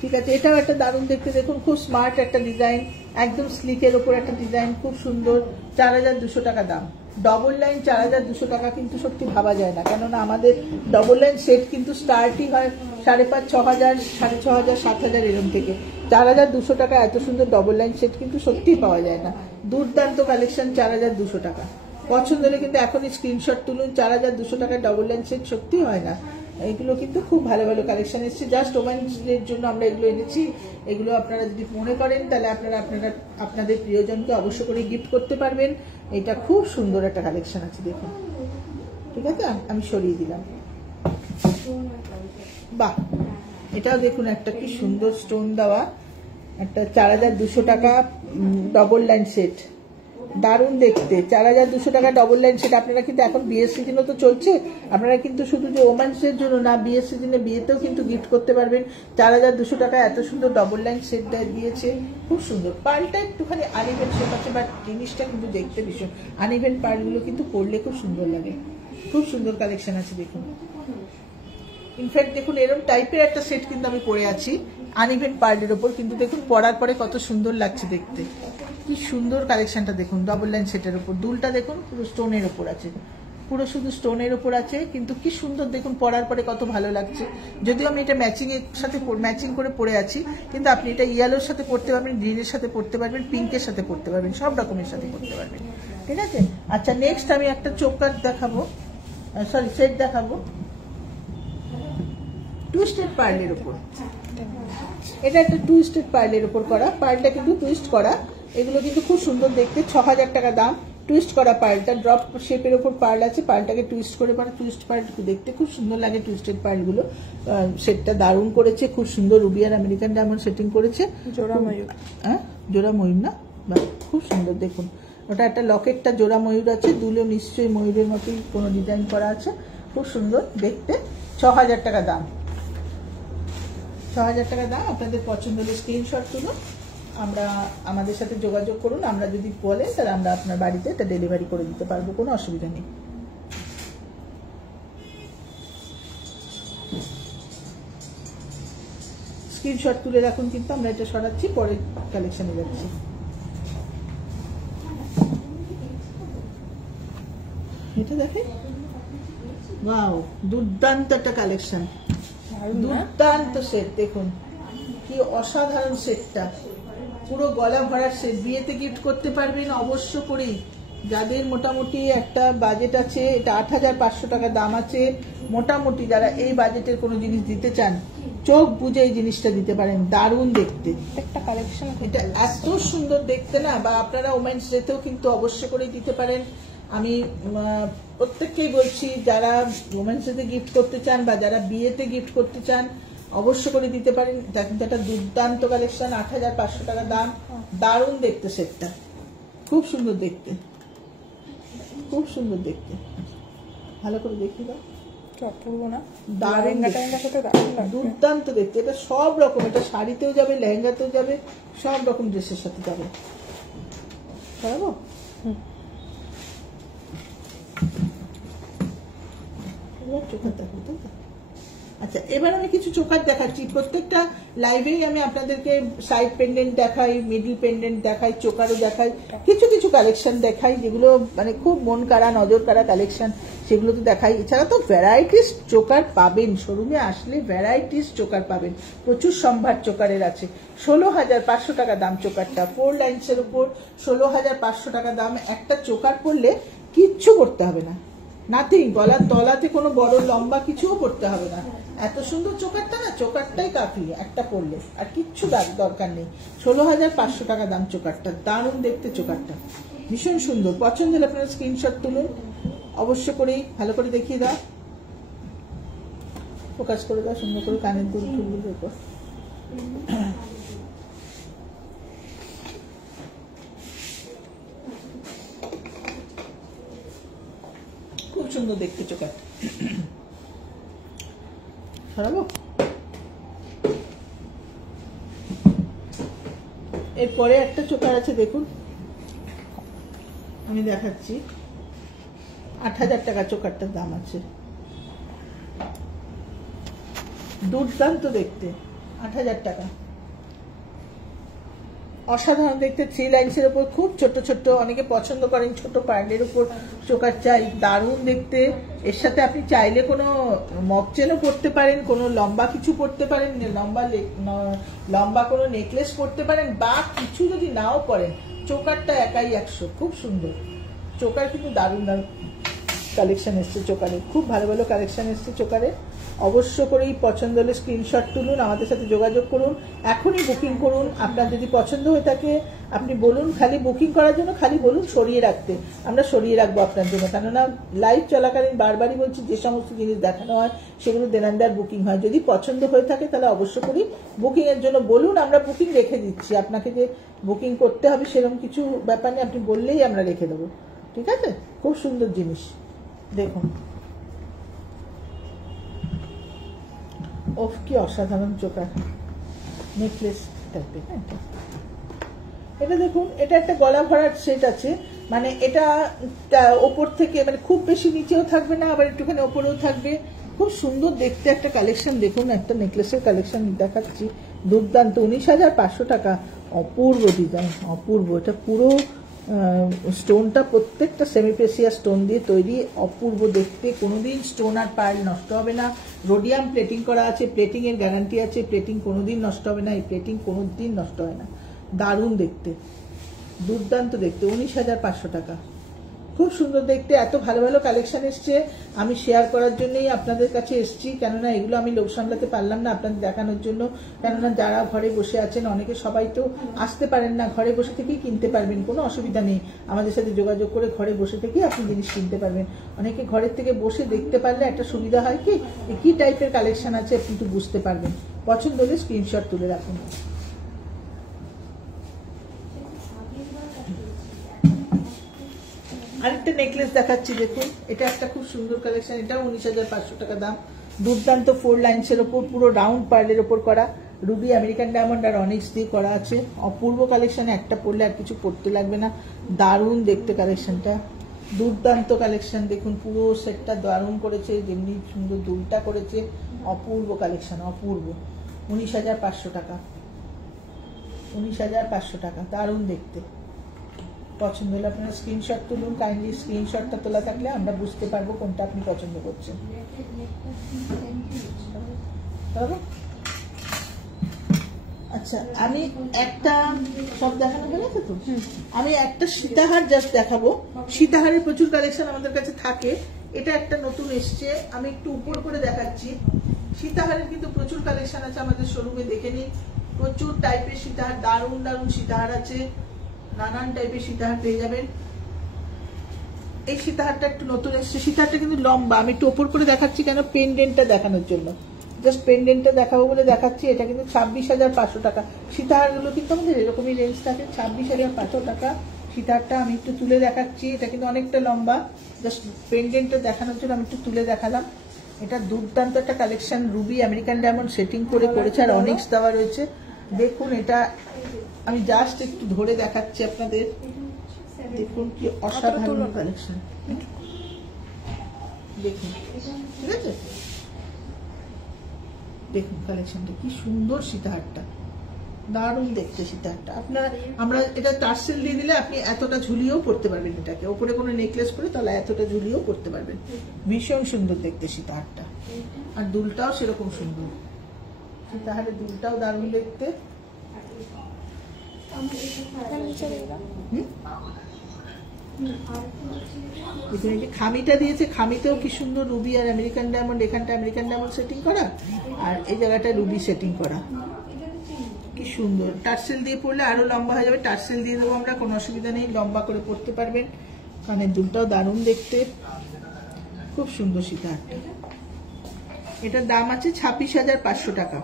ঠিক আছে, এটাও একটা দারুণ দেখতে। দেখুন খুব স্মার্ট একটা ডিজাইন, একদম স্লিকের ওপর একটা ডিজাইন, খুব সুন্দর। 4200 টাকা দাম। ডবল লাইন 4200 টাকা কিন্তু সত্যি ভাবা যায় না, কেননা আমাদের ডবল লাইন সেট কিন্তু স্টার্টই হয় 5,500, 6,000, 6,500, 7,000 এরকম থেকে। 4200 টাকা এত সুন্দর ডবল লাইন সেট কিন্তু সত্যি পাওয়া যায় না। দুর্দান্ত কালেকশন। 4200 টাকা পছন্দ হলে কিন্তু এখনই স্ক্রিনশট তুলুন। 4200 টাকা ডবল লাইন সেট সত্যি হয় না। এগুলো কিন্তু খুব ভালো ভালো কালেকশন এসেছে, জাস্ট ওমেন্সদের জন্য আমরা এগুলো এনেছি। এগুলো আপনারা যদি মনে করেন তাহলে আপনারা আপনাদের প্রিয়জনকে অবশ্য করে গিফট করতে পারবেন। এটা খুব সুন্দর একটা কালেকশন আছে, দেখুন। ঠিক আছে, আমি সরিয়ে দিলাম। বাহ, এটাও দেখুন একটা কি সুন্দর স্টোন দেওয়া একটা 4200 টাকা ডবল লাইন সেট, দারুণ দেখতে। 4200 টাকা ডবল লাইন সেট। আপনারা কিন্তু এখন বিয়ের সিজনও তো চলছে, আপনারা কিন্তু শুধু যে ওমেন্সের জন্য না, বিয়ের সিজনে বিয়েতেও কিন্তু গিফট করতে পারবেন। 4200 টাকা এত সুন্দর ডবল লাইন সেট দিয়েছে, খুব সুন্দর। পার্লটা একটুখানি আনইভেন শেপ আছে, বাট জিনিসটা কিন্তু দেখতে ভীষণ। আনইভেন পার্লগুলো কিন্তু পরলে খুব সুন্দর লাগে। খুব সুন্দর কালেকশন আছে, দেখুন। ইনফ্যাক্ট দেখুন এরকম টাইপের একটা সেট কিন্তু আমি পরে আছি আনইভেন পার্লের ওপর, কিন্তু দেখুন পরার পরে কত সুন্দর লাগছে দেখতে। কি সুন্দর কালেকশনটা দেখুন, ডবল লাইন সেটের ওপর। দুলটা দেখুন পুরো স্টোনের ওপর আছে, পুরো শুধু স্টোনের ওপর আছে, কিন্তু কি সুন্দর দেখুন পরার পরে কত ভালো লাগছে। যদিও আমি এটা ম্যাচিং এর সাথে ম্যাচিং করে পরে আছি, কিন্তু আপনি এটা ইয়েলোর সাথে পরতে পারবেন, গ্রিনের সাথে পরতে পারবেন, পিঙ্কের সাথে পরতে পারবেন, সব রকমের সাথে পরতে পারবেন। ঠিক আছে। আচ্ছা, নেক্সট আমি একটা চোকার দেখাবো, সরি সেট দেখাবো টুইস্টেড পার্লের উপর। এটা একটা টুইস্টেড পার্লের উপর করা, পার্লটা কিন্তু টুইস্ট করা। এগুলো কিন্তু খুব সুন্দর দেখতে। 6000 টাকা দাম। টুইস্ট করা পার্লটা, ড্রপ শেপের উপর পার্ল আছে, পার্লটাকে টুইস্ট করে পরে টুইস্ট পার্ল দেখতে খুব সুন্দর লাগে। টুইস্টেড পার্লগুলো সেটটা দারুণ করেছে, খুব সুন্দর রুবি আর আমেরিকান ডায়মন্ড সেটিং করেছে। জোড়া ময়ূর, হ্যাঁ জোড়া ময়ূর না, বা খুব সুন্দর দেখুন। ওটা একটা লকেটটা জোড়া ময়ূর আছে, দুলেও নিশ্চয়ই ময়ূরের মতোই কোনো ডিজাইন করা আছে, খুব সুন্দর দেখতে। 6000 টাকা দাম। 6000 টাকা দাম। আপনাদের পছন্দ হলে স্ক্রিনশট তুলুন, আমাদের সাথে যোগাযোগ করুন। আমরা যদি বলেন তাহলে আমরা আপনার বাড়িতে এটা ডেলিভারি করে দিতে পারবো, কোনো অসুবিধা নেই। স্ক্রিনশট তুলে রাখুন, কিন্তু আমরা এটা সরাচ্ছি, পরের কালেকশনে যাচ্ছি। এটা দেখে, ওয়াও, দুর্দান্ত একটা কালেকশন, দুর্দান্ত সেট। দেখুন কি অসাধারণ সেটটা, পুরো গলা ভরার সেট। বিয়েতে গিফট করতে পারবেন অবশ্য করেই। যাদের মোটামুটি একটা বাজেট আছে, এটা 8500 টাকা দাম আছে। মোটামুটি যারা এই বাজেটের কোনো জিনিস দিতে চান, চোখ বুঝে এই জিনিসটা দিতে পারেন। দারুণ দেখতে একটা কালেকশন, এটা এত সুন্দর দেখতে না। বা আপনারা ওমেন্স ডেতেও কিন্তু অবশ্য করেই দিতে পারেন। আমি প্রত্যেককেই বলছি, যারা ওমেন্স ডেতে গিফট করতে চান বা যারা বিয়েতে গিফট করতে চান, অবশ্য করে দিতে পারেন। এটা কিন্তু একটা দুর্দান্ত কালেকশন। 8500 টাকা দাম। দারুণ দেখতে সেটটা, খুব সুন্দর দেখতে, খুব সুন্দর দেখতে। ভালো করে দেখি দাও, দুর্দান্ত দেখতে। এটা সব রকম, এটা শাড়িতেও যাবে, লেহেঙ্গাতেও যাবে, সব রকম ড্রেসের সাথে যাবে। পারবো? চোখার দেখো, তাই তো। আচ্ছা, এবার আমি কিছু চোকার দেখাচ্ছি। প্রত্যেকটা লাইভেই আমি আপনাদেরকে সাইড পেন্ডেন্ট দেখাই, মিডল পেন্ডেন্ট দেখাই, চোকারও দেখাই, কিছু কিছু কালেকশন দেখাই যেগুলো মানে খুব মন কাড়া, নজর কাড়া কালেকশন, সেগুলো তো দেখাই। এছাড়া তো ভ্যারাইটিস চোকার পাবেন, শোরুমে আসলে ভ্যারাইটিস চোকার পাবেন, প্রচুর সম্ভার চোকারের আছে। 16500 টাকা দাম চোকারটা, 4 লাইন্সের উপর 16500 টাকা দাম। একটা চোকার পরলে কিচ্ছু করতে হবে না, নাথিং। গলার তলাতে কোনো বড় লম্বা কিছুও করতে হবে না। এত সুন্দর চোকারটা না, চোকারটাই কাফি একটা পরলে, আর কিচ্ছু দরকার নেই। 16500 টাকা দাম চোকারটা, দারুণ দেখতে চোকারটা, ভীষণ সুন্দর। পছন্দ হলে আপনারা স্ক্রিনশট তুলুন, অবশ্য করেই। ভালো করে দেখিয়ে দাও, ফোকাস করে দাও সুন্দর করে কানের দুল ফুলগুলোর উপর। সুন্দর দেখতে চোকার। সরাবো। এরপরে একটা চোকার আছে, দেখুন আমি দেখাচ্ছি। ৮,০০০ টাকা চোকারটার দাম আছে। দুর্দান্ত দেখতে, ৮,০০০ টাকা। অসাধারণ দেখতে, 3 লাইন্সের উপর খুব ছোট ছোট, অনেকে পছন্দ করেন ছোট পার্লের উপর চোকার চাই, দারুণ দেখতে। এর সাথে আপনি চাইলে কোনো মপ চেনও পরতে পারেন, কোনো লম্বা কিছু পরতে পারেন, লম্বা কোনো নেকলেস পরতে পারেন, বা কিছু যদি নাও পরেন, চোকারটা একাই 100। খুব সুন্দর চোকার, কিন্তু দারুণ দারুণ কালেকশন এসছে চোকারে, খুব ভালো ভালো কালেকশন এসছে চোকারে। অবশ্য করেই পছন্দ হলে স্ক্রিনশট তুলুন, আমাদের সাথে যোগাযোগ করুন, এখনই বুকিং করুন। আপনার যদি পছন্দ হয়ে থাকে আপনি বলুন, খালি বুকিং করার জন্য খালি বলুন সরিয়ে রাখতে, আমরা সরিয়ে রাখবো আপনার জন্য। কেননা লাইভ চলাকালীন বারবারই বলছি, যে সমস্ত জিনিস দেখানো হয় সেগুলো দেনান্দার বুকিং হয়। যদি পছন্দ হয়ে থাকে তাহলে অবশ্য করেই বুকিং এর জন্য বলুন, আমরা বুকিং রেখে দিচ্ছি। আপনাকে যে বুকিং করতে হবে সেরকম কিছু ব্যাপার নেই, আপনি বললেই আমরা রেখে দেবো, ঠিক আছে? খুব সুন্দর জিনিস দেখুন। ওফ, কি অসাধারণ চোকার, নেকলেস টাইপের। এটা দেখুন, এটা একটা গলা ভরার সেট আছে, মানে এটা ওপর থেকে মানে খুব বেশি নিচেও থাকবে না, আবার একটুখানি ওপরেও থাকবে। খুব সুন্দর দেখতে একটা কালেকশন। দেখুন একটা নেকলেসের কালেকশন দেখাচ্ছি, দুর্দান্ত। 19,500 টাকা। অপূর্ব ডিজাইন, অপূর্ব। এটা পুরো স্টোনটা প্রত্যেকটা সেমিপ্রেসিয়াস স্টোন দিয়ে তৈরি, অপূর্ব দেখতে। কোনোদিন স্টোন আর পার্ল নষ্ট হবে না। রোডিয়াম প্লেটিং করা আছে, প্লেটিং এর গ্যারান্টি আছে, প্লেটিং কোনোদিন নষ্ট হবে না, এই প্লেটিং কোনোদিন নষ্ট হয় না। দারুণ দেখতে, দুর্দান্ত দেখতে। 19,500 টাকা। খুব সুন্দর দেখতে। এত ভালো ভালো কালেকশন এসছে, আমি শেয়ার করার জন্যই আপনাদের কাছে এসছি। কেননা এগুলো আমি লোক সামলাতে পারলাম না আপনাদের দেখানোর জন্য। কেননা যারা ঘরে বসে আছেন, অনেকে সবাই তো আসতে পারেন না, ঘরে বসে থেকেই কিনতে পারবেন, কোনো অসুবিধা নেই। আমাদের সাথে যোগাযোগ করে ঘরে বসে থেকেই আপনি জিনিস কিনতে পারবেন। অনেকে ঘরের থেকে বসে দেখতে পারলে একটা সুবিধা হয়, কি টাইপের কালেকশন আছে আপনি একটু বুঝতে পারবেন। পছন্দ হলে স্ক্রিনশট তুলে রাখুন। আরেকটা নেকলেস দেখাচ্ছি, দেখুন এটা একটা খুব সুন্দর কালেকশন। এটা 19,500 টাকা দাম। দুর্দান্ত 4 লাইন্সের ওপর, পুরো রাউন্ড পার্লের ওপর করা, রুবি, আমেরিকান ডায়মন্ড আর অনিক্স দিয়ে করা আছে। অপূর্ব কালেকশন, একটা পরলে আর কিছু পরতে লাগবে না। দারুণ দেখতে কালেকশনটা, দুর্দান্ত কালেকশন। দেখুন পুরো সেটটা দারুণ করেছে, যেমনি সুন্দর দুলটা করেছে। অপূর্ব কালেকশন, অপূর্ব। 19,500 টাকা। 19,500 টাকা, দারুণ দেখতে। পছন্দ হলে আপনারা স্ক্রিনশট তুলুন। কাইন্ডলি স্ক্রিনশটটা তোলা থাকলে আমরা বুঝতে পারবো কোনটা আপনি পছন্দ করছেন। আচ্ছা, আমি একটা সব দেখানো হয়ে গেছে তো, আমি একটা সীতাহার জাস্ট দেখাবো। সীতাহারের প্রচুর কালেকশন আমাদের কাছে থাকে, এটা একটা নতুন এসছে, আমি একটু উপর করে দেখাচ্ছি। সীতাহারের কিন্তু প্রচুর কালেকশন আছে আমাদের শোরুমে, দেখে নিন। প্রচুর টাইপের সীতাহার, দারুণ দারুণ সীতাহার আছে, নানান টাইপের সীতাহার পেয়ে যাবেন। এই সীতাহারটা একটু নতুন এসছে, সীতাহারটা কিন্তু লম্বা। আমি একটু ওপর করে দেখাচ্ছি কেন, পেন্ডেন্টটা দেখানোর জন্য, জাস্ট পেন্ডেন্টটা দেখাবো বলে দেখাচ্ছি। এটা কিন্তু 26,500 টাকা। সীতাহারগুলো কিন্তু আমাদের এরকমই রেঞ্জ থাকে, 26,500 টাকা। সীতাহারটা আমি একটু তুলে দেখাচ্ছি, এটা কিন্তু অনেকটা লম্বা। জাস্ট পেন্ডেন্টটা দেখানোর জন্য আমি একটু তুলে দেখালাম। এটা দুর্দান্ত একটা collection, Ruby, American diamond setting করে করেছে, আর অনিক্স দেওয়া রয়েছে। দেখুন এটা আমি জাস্ট একটু ধরে দেখাচ্ছি আপনাদের, দেখুন কি অসাধারণ কালেকশন। দেখুন, ঠিক আছে, দেখুন কালেকশনটা কি সুন্দর। সীতাহারটা দারুণ দেখতে। সীতাহারটা আমরা এটা টার্সেল দিয়ে দিলে আপনি এতটা ঝুলিয়েও পড়তে পারবেন, এটাকে ওপরে কোনো নেকলেস করে তাহলে এতটা ঝুলিয়েও পড়তে পারবেন। ভীষণ সুন্দর দেখতে সীতাহারটা, আর দুলটাও সেরকম সুন্দর। সীতাহারের দুলটাও দারুণ দেখতে। খামিটা দিয়েছে, খামিতেও কি সুন্দর রুবি আর আমেরিকান ডায়মন্ড, এখানটা আমেরিকান ডায়মন্ড সেটিং করা, আর এই জায়গাটা রুবি সেটিং করা। কি সুন্দর। টার্সেল দিয়ে পড়লে আরো লম্বা হয়ে যাবে, টার্সেল দিয়ে দেবো আমরা, কোনো অসুবিধা নেই, লম্বা করে পড়তে পারবেন। কানের দুলটাও দারুণ দেখতে, খুব সুন্দর সীতাহারটা। এটার দাম আছে 26,500 টাকা।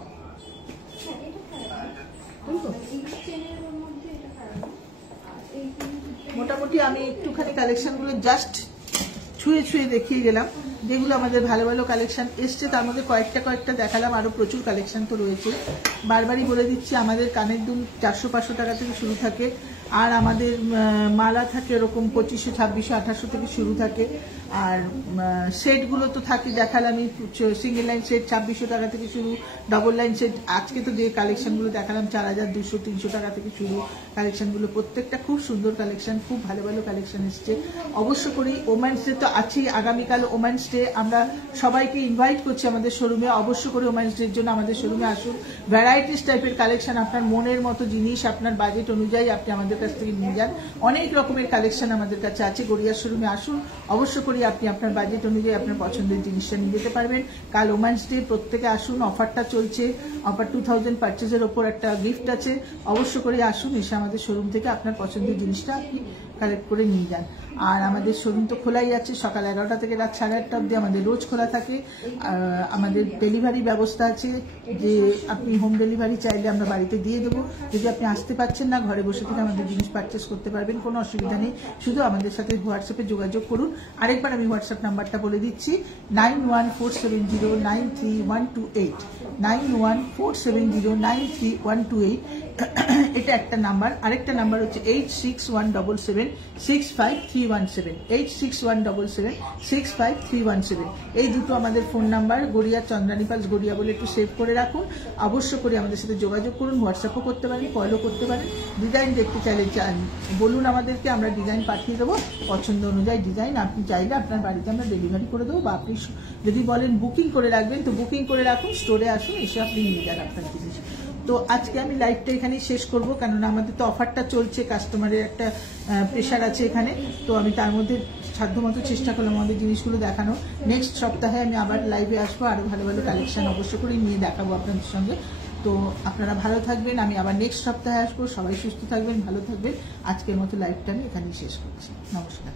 মোটামুটি আমি একটুখানি কালেকশন গুলো জাস্ট ছুঁয়ে ছুঁয়ে দেখিয়ে গেলাম যেগুলো আমাদের ভালো ভালো কালেকশন এসছে, তার মধ্যে কয়েকটা দেখালাম, আরো প্রচুর কালেকশন তো রয়েছে। বারবারই বলে দিচ্ছি আমাদের কানের দুল 400-500 টাকা থেকে শুরু থাকে, আর আমাদের মালা থাকে এরকম 2500, 2600, 2800 থেকে শুরু থাকে। আর সেটগুলো তো থাকে দেখালামই, সিঙ্গেল লাইন সেট 2600 টাকা থেকে শুরু, ডবল লাইন সেট আজকে তো যে কালেকশনগুলো দেখালাম 4200, 300 টাকা থেকে শুরু কালেকশনগুলো, প্রত্যেকটা খুব সুন্দর কালেকশন, খুব ভালো ভালো কালেকশন এসছে। অবশ্য করি ওমেন্স ডে তো আছেই, আগামীকাল ওমেন্স ডে, আমরা সবাইকে ইনভাইট করছি আমাদের শোরুমে, অবশ্য করে ওমেন্স ডের জন্য আমাদের শোরুমে আসুন। ভ্যারাইটিস টাইপের কালেকশন, আপনার মনের মতো জিনিস আপনার বাজেট অনুযায়ী আপনি আমাদের কাছ থেকে নিয়ে যান। অনেক রকমের কালেকশন আমাদের কাছে আছে, গড়িয়ার শোরুমে আসুন, অবশ্য করি আপনি আপনার বাজেট অনুযায়ী আপনার পছন্দের জিনিসটা নিয়ে যেতে পারবেন। কাল ওমেন্স ডে, প্রত্যেকে আসুন, অফারটা চলছে, অফার 2000 পারচেজের ওপর একটা গিফট আছে, অবশ্য করে আসুন, এসে আমাদের শোরুম থেকে আপনার পছন্দের জিনিসটা আপনি কালেক্ট করে নিয়ে যান। আর আমাদের শোরুম তো খোলাই আছে, সকাল 11টা থেকে রাত 8:30 অবধি আমাদের রোজ খোলা থাকে। আমাদের ডেলিভারি ব্যবস্থা আছে, যে আপনি হোম ডেলিভারি চাইলে আমরা বাড়িতে দিয়ে দেবো। যদি আপনি আসতে পারছেন না, ঘরে বসে থেকে আমাদের জিনিস পারচেস করতে পারবেন, কোনো অসুবিধা নেই, শুধু আমাদের সাথে হোয়াটসঅ্যাপে যোগাযোগ করুন। আরেকবার আমি হোয়াটসঅ্যাপ নাম্বারটা বলে দিচ্ছি, 9147093128, 9147093128, এটা একটা নাম্বার। আরেকটা নাম্বার হচ্ছে 8617765317, 8617765317, এই দুটো আমাদের phone number. Garia Chandrani pulse Garia বলে একটু সেভ করে রাখুন, অবশ্য করে আমাদের সাথে যোগাযোগ করুন, হোয়াটসঅ্যাপও করতে পারেন, কলও করতে পারেন। ডিজাইন দেখতে চাইলে বলুন আমাদেরকে, আমরা ডিজাইন পাঠিয়ে দেবো, পছন্দ অনুযায়ী ডিজাইন আপনি চাইলে আপনার বাড়িতে আমরা ডেলিভারি করে দেবো, বা আপনি যদি বলেন বুকিং করে রাখবেন তো বুকিং করে রাখুন, স্টোরে আসুন, এসে আপনি নিয়ে যান আপনার জিনিস। তো আজকে আমি লাইভটা এখানেই শেষ করব, কেননা আমাদের তো অফারটা চলছে, কাস্টমারের একটা প্রেশার আছে এখানে, তো আমি তার মধ্যে সাধ্যমতো চেষ্টা করলাম আমাদের জিনিসগুলো দেখানো। নেক্সট সপ্তাহে আমি আবার লাইভে আসবো, আরো ভালো ভালো কালেকশন অবশ্য করে নিয়ে দেখাবো আপনাদের সঙ্গে। তো আপনারা ভালো থাকবেন, আমি আবার নেক্সট সপ্তাহে আসবো, সবাই সুস্থ থাকবেন, ভালো থাকবেন। আজকের মতো লাইভটা আমি এখানেই শেষ করছি, নমস্কার।